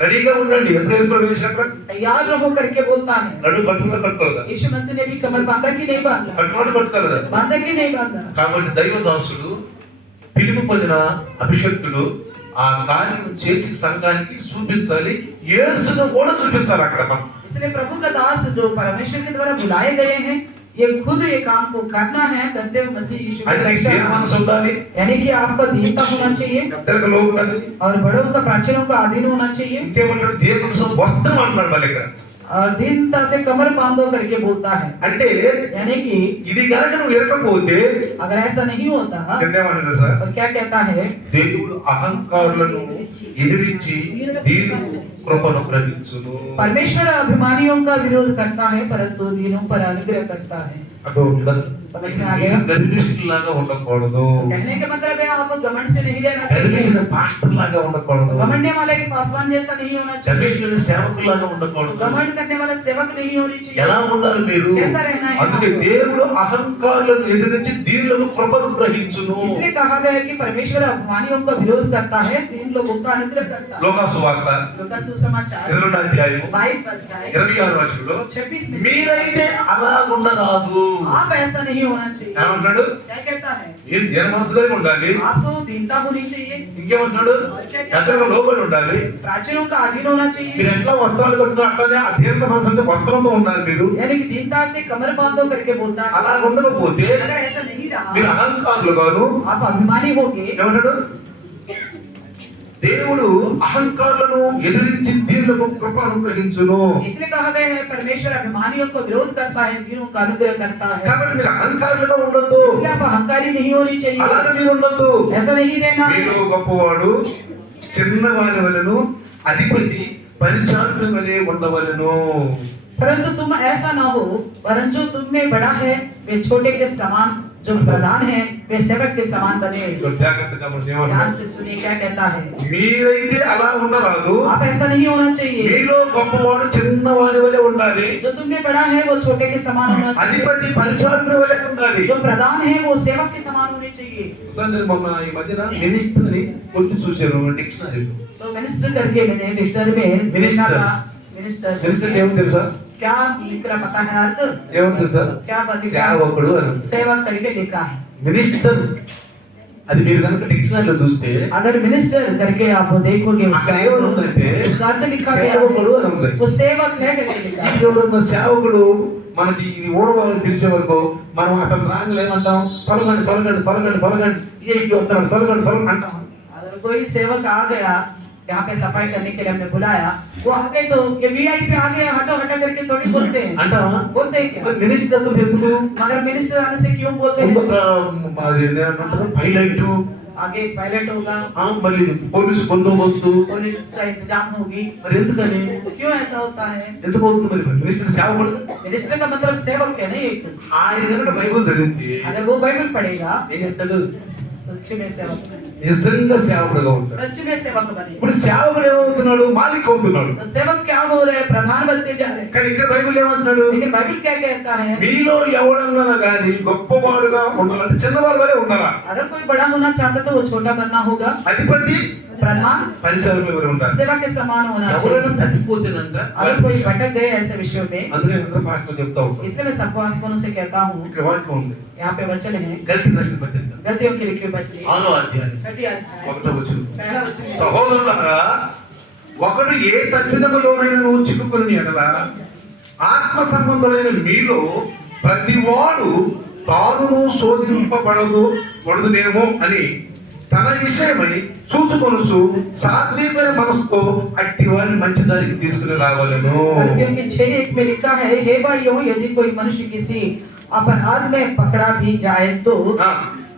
రెడీగా ఉండండి. ఎంత ప్రవేశించినప్పుడు तैयार रहो करके बोलता है। నడుము కట్టుకున్నా కట్టుకోలేదా? यीशु मसीह ने भी कमर बांधा कि नहीं बांधा? కట్టుకోవాలి కట్టుకోలేదా? बांधा कि नहीं बांधा? కాబట్టి దైవదాసుడు, పిలుపు పొందిన అభిషక్తుడు ఆ కార్యం చేసి సంఘానికి చూపించాలి, యేసును కూడా చూపించాలి అక్కడ మనం. इसलिए प्रभु का दास जो परमेश्वर के द्वारा बुलाए गए हैं, ये खुद ये काम को करना है, करते हुए मसीह यीशु के అంటే నీకు దేని మనసు ఉండాలి, यानी कि आपका दीनता होना चाहिए పెద్దలకు లోబడి ఉండాలి. और बड़ों का प्राचीनों का अधीन होना चाहिए ఇంకేమంటాడు? దేని మనసు వస్త్రం అంటున్నాడు మళ్ళీ ఇక్కడ. और दीनता से कमर बांधो करके बोलता है। అంటే यानी कि ఇది కనుక నువ్వు ఎరకపోతే अगर ऐसा नहीं होता ఏమంటాడు సార్? और क्या कहता है? దేవుడు అహంకారులను ఎదిరించి దీనులకు కృపను గ్రహించును. परमेश्वर अभिमानियों का विरोध करता है परंतु दीनों पर अनुग्रह करता है। समझ में आ गया? గర్విష్ఠులాగా ఉండకూడదు, कहने का मतलब है आप घमंड से नहीं रहना గర్విష్ఠుల चाहिए, పాస్టర్ లాగా ఉండకూడదు, घमंडने वाले के पासवान जैसा नहीं होना चाहिए, గర్విష్ఠుల సేవకులాగా ఉండకూడదు. घमंड करने वाला सेवक नहीं होनी चाहिए। ఎలా ఉండాలి మీరు? कैसा रहना है? అందుకే దేవుడు అహంకారులను ఎదిరించి దీనులకు కృపను గ్రహించును. इसलिए कहा गया कि परमेश्वर अभिमानियों का विरोध करता है, दीन लोगों का अनुग्रह करता है। లోకాసు వార్త लूका सुसमाचार 22వ అధ్యాయము 22 अध्याय 26వ వచనంలో 26 में మీరైతే అలా ఉండరాదు. आप ऐसा नहीं होना चाहिए। ఏమంటున్నాడు? क्या कहता है? మీరు దేని మనసులో ఉండాలి. आपको दीनता होनी चाहिए, ఇంకేమంటున్నాడు? పెద్దలకు లోబడి ఉండాలి. प्राचीनों का अधीन होना మీరు चाहिए, ఎట్లా వస్త్రాలు కట్టుకున్నా అట్లానే ఆ దీర్ఘ మనసు అంటే వస్త్రంతో ఉండాలి మీరు. यानी कि दीनता से कमर बांधो करके बोलता है। అలా ఉండకపోతే अगर ऐसा नहीं మీరు रहा అహంకారులుగాను. आप अभिमानी होगे। ఏమంటాడు? దేవుడు అహంకారులను ఎదిరించి దీనులకు కృప అనుగ్రహించును. इसलिए कहा गया है परमेश्वर अभिमानियों को विरोध करता है, दीनों का अनुग्रह करता है। కాబట్టి మీరు అహంకారులుగా ఉండొద్దు, इसलिए आप अहंकारी नहीं होनी चाहिए, అలాగే మీరు ఉండొద్దు. ऐसा नहीं रहना है। మీరు గొప్పవాడు, చిన్నవాని వలెను, అధిపతి పరిచారకుని వలె ఉండవలెను. परंतु तुम ऐसा ना हो, वरन जो तुम में बड़ा है वे छोटे के समान जो प्रधान है वे सेवक के समान बने। జాగ్రత్తగా మనం ध्यान ఏమంటున్నాం? से सुनिए क्या कहता है। మీరైతే అలా ఉండరాదు, आप ऐसा नहीं होना चाहिए। మీలో గొప్పవాడు చిన్నవాడి వలె ఉండాలి, जो तुम में बड़ा है वो छोटे के समान होना चाहिए। అధిపతి పరిచారకుడి వలె ఉండాలి. जो प्रधान है वो सेवक के समान होने चाहिए। సార్ నేను మొన్న ఈ మధ్యన మినిస్టర్ని కొట్టి చూశాను డిక్షనరీలో. तो मिनिस्टर करके मैंने डिक्शनरी में देखा था। మినిస్టర్ ఏమని తెలుసా? क्या लिख रहा पता है अर्थ? ఏమని తెలుసా? क्या बात సేవకుడు అని. सेवक करके लिखा है। మినిస్టర్ అది మీరు కనుక డిక్షనరీలో చూస్తే अगर मिनिस्टर करके आप देखोगे అక్కడ ఏమనుందంటే उसका अर्थ लिखा गया సేవకుడు అని ఉంది. वो सेवक है करके लिखा है। ఎవరన్నా సేవకుడు మనకి ఇది ఓడవాలని పిలిచే వరకు మనం అతను రాంగ్లు ఏమంటాం? తొలగండి తొలగండి తొలగండి తొలగండి, ఏ ఇక్కడ వస్తున్నాడు తొలగండి తొలగండి అంటాం. अगर कोई सेवक आ गया यहाँ पे सफाई करने के लिए हमने बुलाया, वो आगे तो ये वीआईपी आ गया हटो हटा करके थोड़ी बोलते हैं। అంటావా? बोलते हैं क्या? మినిస్టర్ దగ్గర ఎందుకు मगर मिनिस्टर आने से क्यों बोलते हैं? పైలట్ आगे पायलट होगा, మళ్ళీ పోలీసు బందోబస్తు, पुलिस का इंतजाम होगी। మరి ఎందుకని? क्यों ऐसा होता है? ఎందుకు అవుతుంది? మరి మినిస్టర్ సేవకుడు मिनिस्टर का मतलब सेवक है नहीं। ఆయన కనుక బైబిల్ చదివితే अगर वो बाइबल पढ़ेगा ఏం చేస్తాడు? सच में सेवक నిజంగా సేవకుడుగా ఉంటాడు. सच में सेवक बने। ఇప్పుడు సేవకుడు ఏమవుతున్నాడు? మాలిక్ అవుతున్నాడు. तो सेवक क्या हो रहे हैं? प्रधान बनते जा रहे हैं। కానీ ఇక్కడ బైబిల్ ఏమంటున్నాడు? लेकिन बाइबल क्या कहता है? మీలో ఎవడన్నా గాని గొప్పవాడుగా ఉండాలంటే చిన్నవాడు వలె ఉండాలా. अगर कोई बड़ा होना चाहता तो वो छोटा बनना होगा। అధిపతి प्रधान పరిచారకులు ఎవరు ఉండాలి. सेवा के समान होना चाहिए। ఎవరైనా తప్పిపోతేనంట अगर कोई भटक गए ऐसे विषयों में, అందుకే అందరూ భాషలో చెప్తా ఉంటాం. इसलिए मैं सबको आसमानों से कहता हूँ, ఇక్కడ వాక్యం ఉంది. यहाँ पे वचन है గల్తీ రాసిన పత్రిక गलतियों की लिखी पत्री 6వ అధ్యాయం 6 अध्याय 1వ వచనం. पहला वचन है। సహోదరులారా, ఒకడు ఏ తప్పిదములోనైనా చిక్కుకుని ఎడల ఆత్మ సంబంధులైన మీలో ప్రతివాడు తానును శోధింపబడదునేమో అని తన విషయమై చూసుకొనుచు సాత్వికమైన మనసుతో అట్టి వారిని మంచి దారికి తీసుకుని రావాలను. गलतियों के 6:1 में लिखा है, हे भाइयों, यदि कोई मनुष्य किसी अपराध में पकड़ा भी जाए तो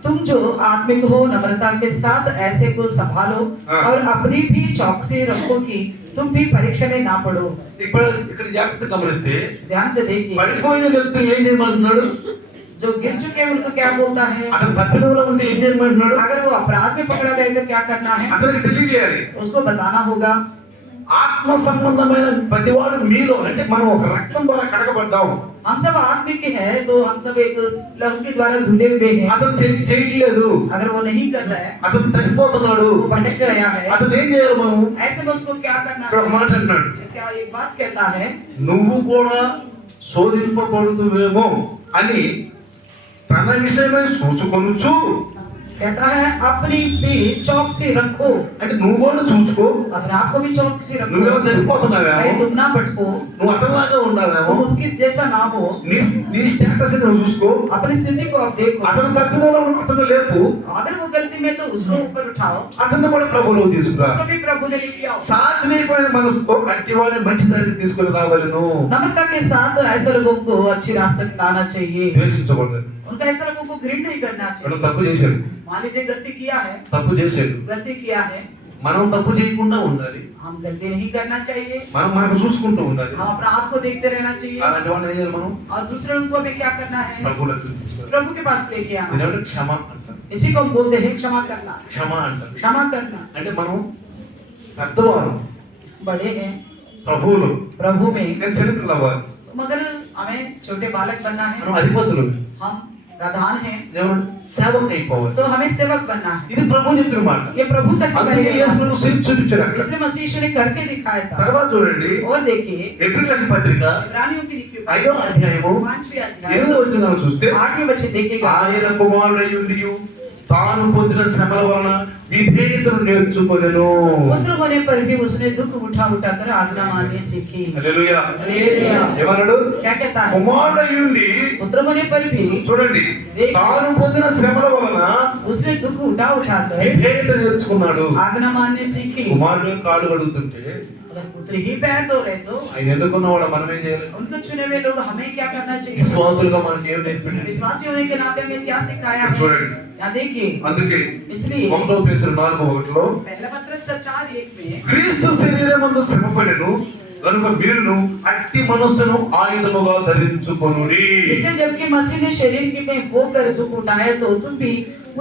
तुम जो आत्मिक हो नम्रता के साथ ऐसे को संभालो और अपनी भी चौकसी रखो कि तुम भी परीक्षा में ना पड़ो। ఇక్కడ జాగ్రత్తగా గమనిస్తే ध्यान से देखिए, పడిపోయిన వ్యక్తులు ఏం చేయమంటున్నాడు? जो गिर चुके हैं उनको क्या बोलता है? అతను తప్పిదంలో ఉంటే ఏం చేయమంటున్నాడు? अगर वो अपराध में पकड़ा गए तो क्या करना है? అతనికి తెలియజేయాలి. उसको बताना होगा। ఆత్మ సంబంధమైన ప్రతివాడు మీలో, అంటే మనం ఒక రక్తం ద్వారా కడగబడ్డాం. हम सब आत्मिक है तो हम सब एक लहू के द्वारा धुले हुए हैं। అతను చేయట్లేదు, अगर वो नहीं कर रहा है, అతను తగ్గిపోతున్నాడు, वो भटक गया है, అతను ఏం చేయాలి? మనం ऐसे में उसको क्या करना ఇక్కడ ఒక है? మాట అన్నాడు, क्या एक बात कहता है, నువ్వు కూడా శోధింపబడుదువేమో అని తన విషయమై చూసుకొనుచు, कहता है अपनी भी चौकसी रखो। అంటే నువ్వు కూడా చూసుకో. अपने आप को भी चौकसी रखो। నువ్వేమో తగ్గిపోతున్నావేమో, भाई तुम ना भटको, నువ్వు అతనిలాగా ఉన్నావేమో, तुम उसकी जैसा ना हो। నీ స్టేటస్ నువ్వు చూసుకో. अपनी स्थिति को आप देखो। అతను తప్పిదలో ఉన్న అతను లేపు, अगर वो गलती में तो उसको ऊपर उठाओ, అతన్ని కూడా ప్రభువులో తీసుకురా. उसको भी प्रभु ने लेके आओ। సాత్వికమైన మనసుతో అట్టి వారిని మంచి దారికి తీసుకుని రావాలను. नम्रता के साथ ऐसे लोगों को अच्छी रास्ते पे लाना चाहिए। ద్వేషించకూడదు. उनका ऐसे लोगों को घृण नहीं करना चाहिए। మనం తప్పు చేశాడు, मान लीजिए गलती किया है, తప్పు చేశాడు, गलती किया है, మనం తప్పు చేయకుండా ఉండాలి. हम गलती नहीं करना चाहिए। మనం మనకు చూసుకుంటూ ఉండాలి. हम अपना आप को देखते रहना चाहिए। అలాంటి వాళ్ళు ఏం చేయాలి? మనం और दूसरे को हमें क्या करना है? ప్రభువులకు తీసుకోవాలి. प्रभु के पास लेके आना। దీనివల్ల క్షమ అంటారు. इसी को हम बोलते हैं क्षमा करना। క్షమ అంటారు. क्षमा करना, అంటే మనం పెద్దవారు बड़े हैं ప్రభువులు, प्रभु में, నేను చిన్నపిల్లవారు, मगर हमें छोटे बालक बनना है। మనం అధిపతులు, हम प्रधान हैं ఏమంటే సేవకు అయిపోవాలి. तो हमें सेवक बनना है। ఇది ప్రభు చెప్పిన మాట. ये प्रभु का అందుకే सिखाया యేసు మనకు చేసి చూపించాడు అక్కడ. इसलिए मसीह यीशु ने करके दिखाया था। తర్వాత చూడండి, और देखिए ఏప్రిల్ రాసిన పత్రిక इब्रानियों की लिखी 5వ అధ్యాయము 5वें अध्याय 8వ వచనం చూస్తే, 8वें वचन देखिएगा। ఆయన కుమారుడయ్యుండియు తాను పొందిన శ్రమల వలన విధేయతను నేర్చుకొనెను. पुत्र होने पर भी उसने दुख उठा कर आज्ञा माननी सीखी। హల్లెలూయా. हालेलुया। ఏమన్నాడు? क्या कहता है? కుమారుడయ్యుండి, पुत्र होने पर भी చూడండి, తాను పొందిన శ్రమల వలన उसने दुख उठा कर విధేయత నేర్చుకున్నాడు. आज्ञा माननी सीखी। కుమారుడు కాళ్ళు కడుగుతుంటే अगर पुत्र ही पैर धो रहे तो ఆయన ఎందుకున్నవాడు మనం ఏం చేయాలి? उनको चुने हुए लोग हमें क्या करना चाहिए? విశ్వాసులుగా మనకి ఏం నేర్పింది? विश्वासी होने के नाते हमें क्या सिखाया है? చూడండి, यहाँ देखिए, అందుకే इसलिए 1 పేతురు 4:1 पहला पत्रस का 4:1 में క్రీస్తు శరీరమందు శ్రమపడెను కనుక మీరును అట్టి మనస్సును ఆయుధముగా ధరించుకొనుడి. इसलिए जबकि मसीह ने शरीर की में होकर दुख उठाया तो तुम भी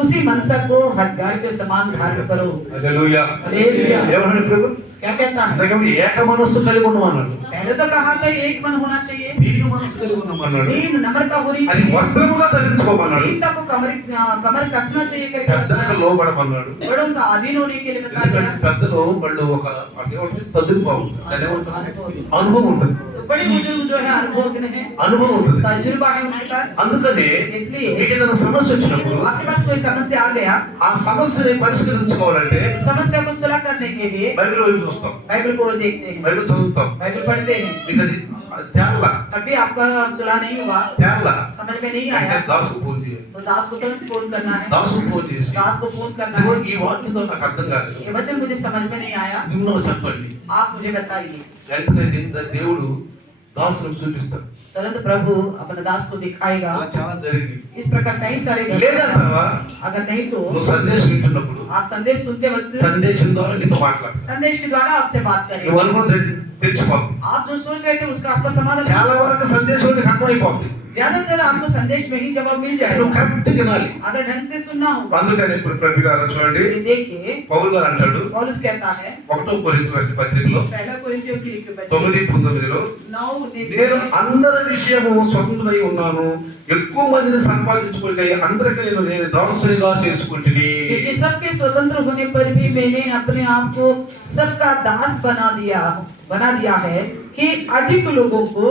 उसी मनसा को हथियार के समान धारण करो. హల్లెలూయా. हालेलुया. ఏమన్నాడు ఇప్పుడు? क्या कहता है? అందుకని ఏక మనస్సు కలిగి ఉండమన్నాడు. पहले तो कहा था एक मन होना चाहिए, దీన మనస్సు కలిగి ఉండమన్నాడు. दीन नम्रता होनी అది चाहिए, వస్త్రముగా ధరించుకోమన్నాడు. दीनता को कमर कसना चाहिए करके పెద్దలకు बताया. లోబడమన్నాడు. बड़ों का अधीन होने के लिए बताया. ఎందుకంటే పెద్దలు వాళ్ళు ఒక అదేమంటే తదుర్పు దాని అనుభవం ఉంటుంది. तो बड़े बुजुर्ग जो है अनुभवज्ञ है, అనుభవం ఉంటుంది. तजुर्बा है उनके पास. అందుకని इसलिए మీకు ఏదైనా సమస్య వచ్చినప్పుడు आपके पास कोई समस्या आ गया, ఆ సమస్యని పరిష్కరించుకోవాలంటే समस्या को सुलह करने के लिए బైబిల్ వైపు చూస్తాం, बाइबल को देखते हैं, బైబిల్ చదువుతాం. बाइबल पढ़ते हैं. మీకు అది తేళ్ళ तभी आपका सुलह नहीं हुआ, తేళ్ళ समझ में नहीं అంటే आया, దాసుకు ఫోన్ చేయాలి. तो दास को तुरंत फोन करना है, దాసుకు ఫోన్ చేసి दास को फोन करना ఇదిగో है. ఈ వాక్యంతో నాకు అర్థం కాదు, ये वचन मुझे समझ में नहीं आया, ఇది నువ్వు చెప్పండి. आप मुझे बताइए. వెంటనే దేవుడు దాసులకు చూపిస్తాడు. तुरंत प्रभु अपने दास को दिखाएगा. అలా చాలా జరిగింది. इस प्रकार कई सारे లేదంటావా? अगर नहीं तो నువ్వు సందేశం వింటున్నప్పుడు आप संदेश सुनते वक्त సందేశం ద్వారా నీతో మాట్లాడు. संदेश के द्वारा आपसे बात करें. నువ్వు అనుభవం తెచ్చిపోతుంది. आप जो सोच रहे थे उसका आपका समाधान. చాలా వరకు సందేశం నీకు అర్థమైపోతుంది. ज्यादातर आपको संदेश में ही जवाब मिल నువ్వు जाएगा కరెక్ట్ వినాలి. अगर ढंग से सुनना होगा. అందుకని ఇప్పుడు ప్రభు గారు చూడండి, ये देखिए పౌలు గారు అంటాడు पौलुस कहता है 1 కొరింథీ రాసిన పత్రికలో पहला कोरिन्थियों की लिखी पत्री 9:19లో 9:19 నేను అందరి విషయము స్వతంత్రుడై ఉన్నాను, ఎక్కువ మందిని సంపాదించుకోగలిగే అందరికీ నేను దాసునిగా చేసుకుంటుని. क्योंकि सबके स्वतंत्र होने पर भी मैंने अपने आप को सबका दास बना दिया है कि अधिक लोगों को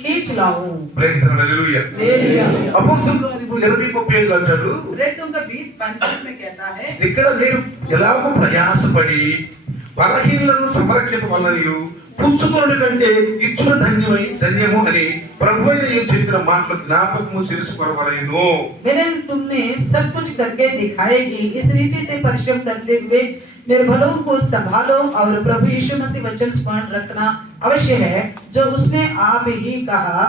खींच लाऊं. Praise the lord. Hallelujah. Hallelujah. అపోస్తలుల కార్యము 20:35 అంటాడు, प्रेरितों का 20:35 में कहता है ఇక్కడ మీరు ఎలాగో ప్రయాసపడి బలహీనులను సంరక్షింపవలనయు పుచ్చుకొనుట కంటే ఇచ్చుట ధన్యము అని ప్రభువైన యేసు చెప్పిన మాటలు జ్ఞాపకము చేసుకొనవలెను. मैंने तुमने सब कुछ करके दिखाए कि इस रीति से परिश्रम करते हुए निर्बलों को संभालो और प्रभु यीशु मसीह वचन स्मरण रखना अवश्य है, जो उसने आप ही कहा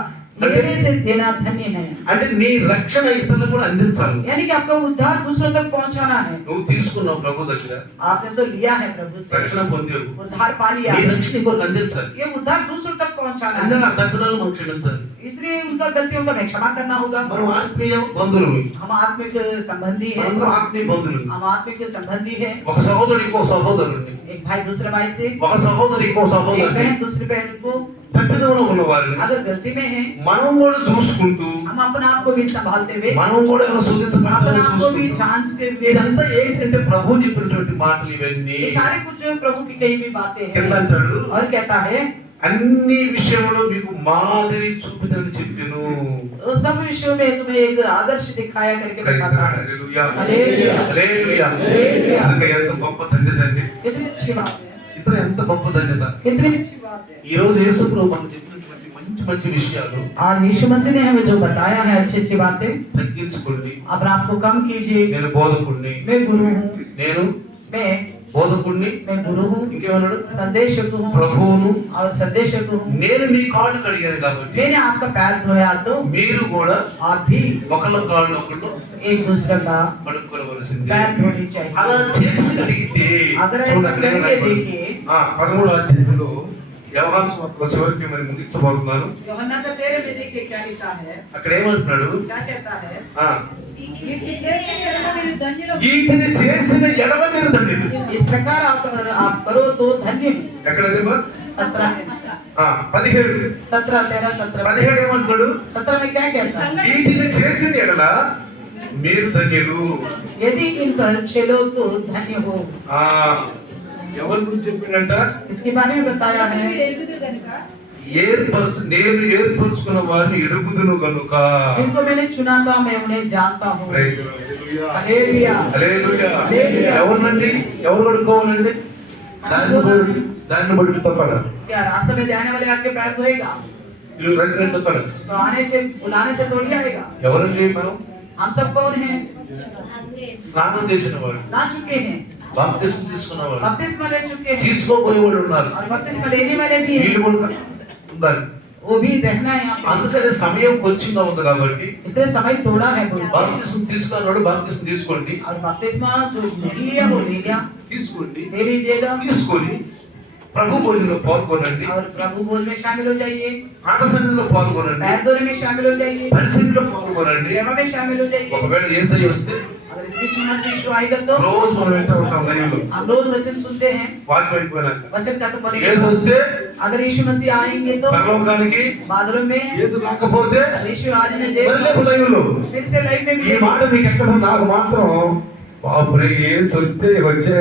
लेने से देना धन्य है. అంటే నీ రక్షణ ఇతరులకు కూడా అందించాలి. यानी कि आपका उद्धार दूसरों तक पहुंचाना है. నువ్వు తీసుకున్నావు ప్రభు దగ్గర, आपने तो लिया है प्रभु से, రక్షణ పొందావు, उद्धार पा लिया నీ है. రక్షణ ఇంకొకరికి అందించాలి. ये उद्धार दूसरों तक पहुंचाना అందరూ है. ఆ తప్పిదాలు మనం క్షమించాలి. इसलिए उनका गलतियों का क्षमा करना होगा. మనం ఆత్మీయ బంధువులు, हम आत्मिक संबंधी हैं, మనందరం ఆత్మీయ బంధువులు. हम आत्मिक संबंधी हैं. ఒక సహోదరుడు ఇంకో సహోదరుడిని, एक भाई दूसरे भाई से, ఒక సహోదరు ఇంకో एक సహోదరుని बहन दूसरी बहन को తప్పిదంలో ఉన్న వారిని अगर गलती में है, మనం కూడా చూసుకుంటూ, हम अपने आप को भी संभालते हुए, మనం కూడా ఏమైనా अपने శోధించబడతామో आप को भी చూసుకుంటూ, जांचते हुए, ఇదంతా ఏంటంటే ప్రభు చెప్పినటువంటి మాటలు ఇవన్నీ. ये सारे कुछ जो प्रभु की कही हुई बातें కింద हैं. అంటాడు, और कहता है అన్ని విషయంలో మీకు మాదిరి చూపుదని చెప్పాను. तो सब विषयों में तुम्हें एक आदर्श दिखाया करके ప్రైజ్ ది बताता లార్డ్. है. హల్లెలూయా. హల్లెలూయా. హల్లెలూయా. హల్లెలూయా. నిజంగా ఎంత గొప్ప ధన్యత అండి. कितनी अच्छी बात है, ఇతర ఎంత గొప్ప ధన్యత. कितनी अच्छी बात है. ఈ రోజు యేసు ప్రభు మనకు చెప్పినటువంటి మంచి మంచి విషయాలు आज यीशु मसीह ने हमें जो बताया है अच्छी अच्छी बातें, తగ్గించుకోండి. अपने आप को कम कीजिए. నేను బోధకుడిని, मैं गुरु हूँ, నేను मैं బోధకుడిని, गुरु हूँ, ఇంకేమన్నాడు, संदेशक हूँ ప్రభువును, और संदेशक हूँ. నేను మీ కాళ్ళు కడిగాను కాబట్టి मैंने आपका पैर धोया तो మీరు కూడా आप भी ఒకళ్ళ కాళ్ళు ఒకళ్ళు एक दूसरे का కడుక్కోవలసిందే. पैर धोनी चाहिए. అలా చేసి అడిగితే अगर ऐसा करके देखिए, 13వ అధ్యాయంలో యోహాను సువార్తలో చివరికి మరి ముగించబోతున్నాను. यूहन्ना का 13 में देखिए क्या लिखा है, అక్కడ ఏమంటున్నాడు, क्या कहता है. ఆ వీటిని చేసిన ఎడల మీరు ధన్యులు. వీటిని చేసిన ఎడల మీరు ధన్యులు. इस प्रकार आप करो तो धन्य हो. ఎక్కడదేమో 17 17 13 17 17 ఏమంటున్నాడు, 17 में क्या कहता है, వీటిని చేసిన ఎడల మీరు ధన్యులు. यदि इन पर चलो तो धन्य हो. ఆ ఎవరి గురించి చెప్పిండంట, इसके बारे में बताया है, నేను ఏర్పరుచుకున్న వారిని ఎరుగుదును గనుక. जिनको मैंने चुना था मैं उन्हें जानता हूँ. హల్లెలూయా. हालेलुया. హల్లెలూయా. హల్లెలూయా. ఎవరినండి, ఎవరు కడుక్కోవాలండి, దాన్ని బట్టి తప్పడ क्या रास्ते में जाने वाले आपके पैर धोएगा, వీళ్ళు రెండు తప్పడ. तो आने से बुलाने से थोड़ी आएगा. ఎవరండి మనం, हम सब कौन हैं, స్నానం చేసిన వాడు, ना चुके हैं, బాప్తిస్మం తీసుకున్నవాడు, बपतिस्मा ले चुके हैं, తీసుకోబోయేవాడు ఉన్నారు. और बपतिस्मा लेने वाले भी వీళ్ళు हैं, కూడా ఉండాలి. वो भी रहना है यहाँ पे. అందుకని సమయం కొంచెంగా ఉంది కాబట్టి इसलिए समय थोड़ा है बोलते हैं. బాప్తిస్మం తీసుకున్నవాడు బాప్తిస్మం తీసుకోండి, और बपतिस्मा जो नहीं लिया वो ले लिया, తీసుకోండి, ले लीजिएगा. తీసుకొని ప్రభు భోజనంలో పాల్గొనండి, और प्रभु भोज में शामिल हो जाइए, పాద సన్నిధిలో పాల్గొనండి, पैर धोने में शामिल हो जाइए, పరిచర్యలో పాల్గొనండి. सेवा में शामिल हो जाइए। ఒకవేళ యేసయ్య వస్తే अगर इस बीच में मसीह यीशु आएगा तो రోజు మనం వింటూ ఉంటాం లైవ్ లో हम रोज वचन सुनते हैं, వాక్యం అయిపోయినాక. वचन खत्म होने के యేసు बाद వస్తే अगर यीशु मसीह आएंगे तो పరలోకానికి, बादलों में, యేసు రాకపోతే अगर यीशु आज ने दे మళ్ళీ లైవ్ లో. फिर से लाइफ में ఈ भी మాట మీకు ఎక్కడ నాకు మాత్రం బాబురే యేసు వస్తే వచ్చే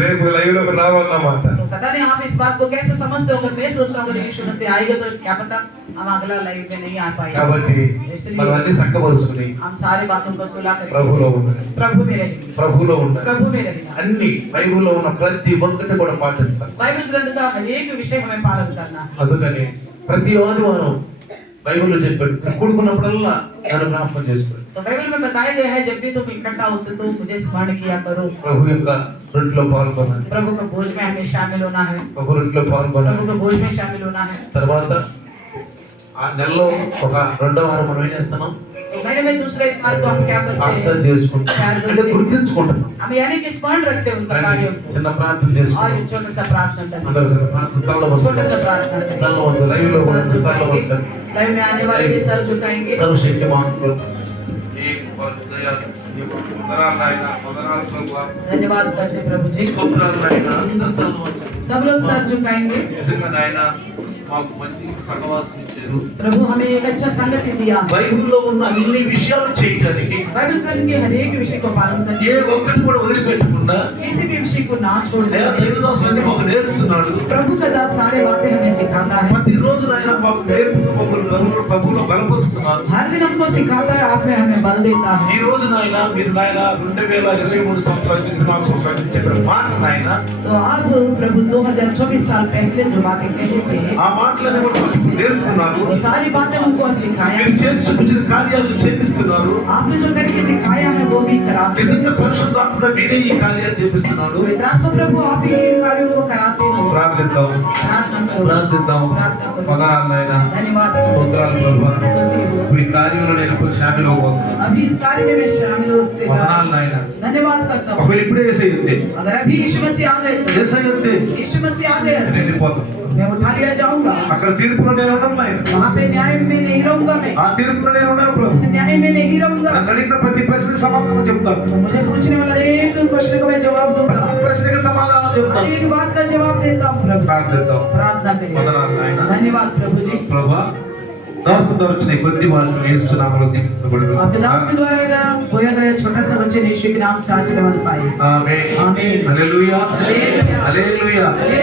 రేపు లైవ్ లోకి రావాలన్నమాట. तो पता नहीं आप इस बात को कैसे समझते हो। अगर मैं सोचता हूँ अगर यीशु मसीह आएगा तो क्या पता हम अगला लाइव में नहीं आ पाएंगे। కాబట్టి మనం అన్ని చక్కబరుచుకుని हम सारी बातों को सुला कर ప్రభులో ఉండాలి, प्रभु में रहेंगे, ప్రభులో ఉండాలి. प्रभु में रहेगा। అన్ని బైబిల్లో ఉన్న ప్రతి ఒక్కటి కూడా పాటించాలి. बाइबल ग्रंथ का हर एक विषय हमें पालन करना है। అందుకని ప్రతి ఆదివారం బైబిల్లో చెప్పాడు, కూడుకున్నప్పుడల్లా నన్ను జ్ఞాపకం చేసుకోండి. तो बाइबल में बताया गया है जब भी तुम इकट्ठा होते तो मुझे स्मरण किया करो। ప్రభు యొక్క రొట్టెలో పాల్గొనాలి, प्रभु के भोज में हमें शामिल होना है, ప్రభు రొట్టెలో పాల్గొనాలి. प्रभु के भोज में शामिल होना है। తర్వాత ఆ నెలలో ఒక రెండో వారం మనం ఏం చేస్తున్నాం, तो महीने में दूसरे इतवार को हम क्या करते ఆన్సర్ हैं? చేసుకుంటాం, అంటే గుర్తించుకుంటాం. हम यानी कि स्मरण रखते हैं उनका कार्यों को చిన్న ప్రార్థన और చేసుకుంటాం. एक छोटा सा प्रार्थना करते हैं, అందరూ చిన్న ప్రార్థన తలలో छोटा వస్తుంది, सा प्रार्थना करते తలలో వస్తుంది, లైవ్ లో కూడా తలలో వస్తుంది. लाइव में आने वाले भी सर झुकाएंगे। సర్వశక్తిమాన్ ప్రభు, ఈ దయ, ఈ వందనాలు నాయనా, వందనాలు ప్రభువా, धन्यवाद करते हैं प्रभु जी। స్తోత్రాలు నాయనా, అందరూ తలలో వస్తుంది. सब लोग सर झुकाएंगे। నిజంగా నాయనా మాకు మంచి సహవాసం ఇచ్చారు. प्रभु हमें एक अच्छा संगति दिया, బైబిల్లో ఉన్న అన్ని విషయాలు చేయటానికి बाइबल ग्रंथ के हर एक विषय को पालन करने, ఏ ఒక్కటి కూడా వదిలిపెట్టకుండా किसी भी विषय को ना छोड़ने। దేవదాసుని మాకు నేర్పుతున్నాడు. प्रभु का दास सारे बातें हमें सिखाता है, ప్రతి రోజు నాయన మాకు నేర్పుతూ ప్రభువులో బలపరుస్తున్నారు. हर दिन हमको सिखाता है, आप में हमें बल देता है। ఈ రోజు నాయన మీరు నాయన 2023 సంవత్సరాల కింద 24 సంవత్సరాల కింద చెప్పిన మాట నాయన, तो आप प्रभु 2024 साल पहले जो बातें कहे थे ఆ మాటలని కూడా మాకు ఇప్పుడు నేర్పుతున్నారు. वो सारी बातें हमको सिखाया, మీరు చేసి చూపించిన కార్యాలను చేపిస్తున్నారు. आपने जो करके दिखाया है वो भी कराते हैं। నిజంగా పరిశుద్ధాత్మ మీరే ఈ కార్యాలు చేపిస్తున్నాడు. पवित्रात्मा प्रभु आप ही इन कार्यों को कराते हो। ప్రార్థిద్దాం, प्रार्थना करो, ప్రార్థిద్దాం. प्रार्थना करो। వందనాలు నాయన, धन्यवाद, స్తోత్రాలు ప్రభు. स्तुति हो। ఇప్పుడు ఈ కార్యంలో నేను ఇప్పుడు షామిల్ అవ్వబోతున్నాను. अभी इस कार्य में मैं शामिल होते जा रहा వందనాలు हूं। నాయన. धन्यवाद करता हूँ। ఒకవేళ ఇప్పుడే ఏసైతే अगर अभी यीशु मसीह आ गए तो ఏసైతే यीशु मसीह आ गए నేను వెళ్ళిపోతాను. मैं उठा लिया जाऊंगा। అక్కడ తీర్పులో నేను ఉండను నాయన. वहाँ पे न्याय में नहीं रहूंगा मैं, ఆ తీర్పులో నేను ఉండను ప్రభు. उस न्याय में नहीं रहूंगा। నన్ను అడిగిన ప్రతి ప్రశ్నకి సమాధానం చెప్తాను. तो मुझे पूछने वाला एक प्रश्न का मैं जवाब दूंगा, ప్రతి ప్రశ్నకి సమాధానం हर చెప్తాను. एक बात का जवाब देता हूँ प्रभु। ప్రార్థిద్దాం. प्रार्थना करिए। వందనాలు నాయన. धन्यवाद प्रभु जी। ప్రభా, దాసుతో వచ్చిన ఈ కొద్ది వాళ్ళు యేసు నామములో దీవించబడును. आपके दास के द्वारा बोया गया छोटा सा बच्चे यीशु के नाम से आशीर्वाद पाए। ఆమేన్. आमीन। హల్లెలూయా, हालेलुया। హల్లెలూయా.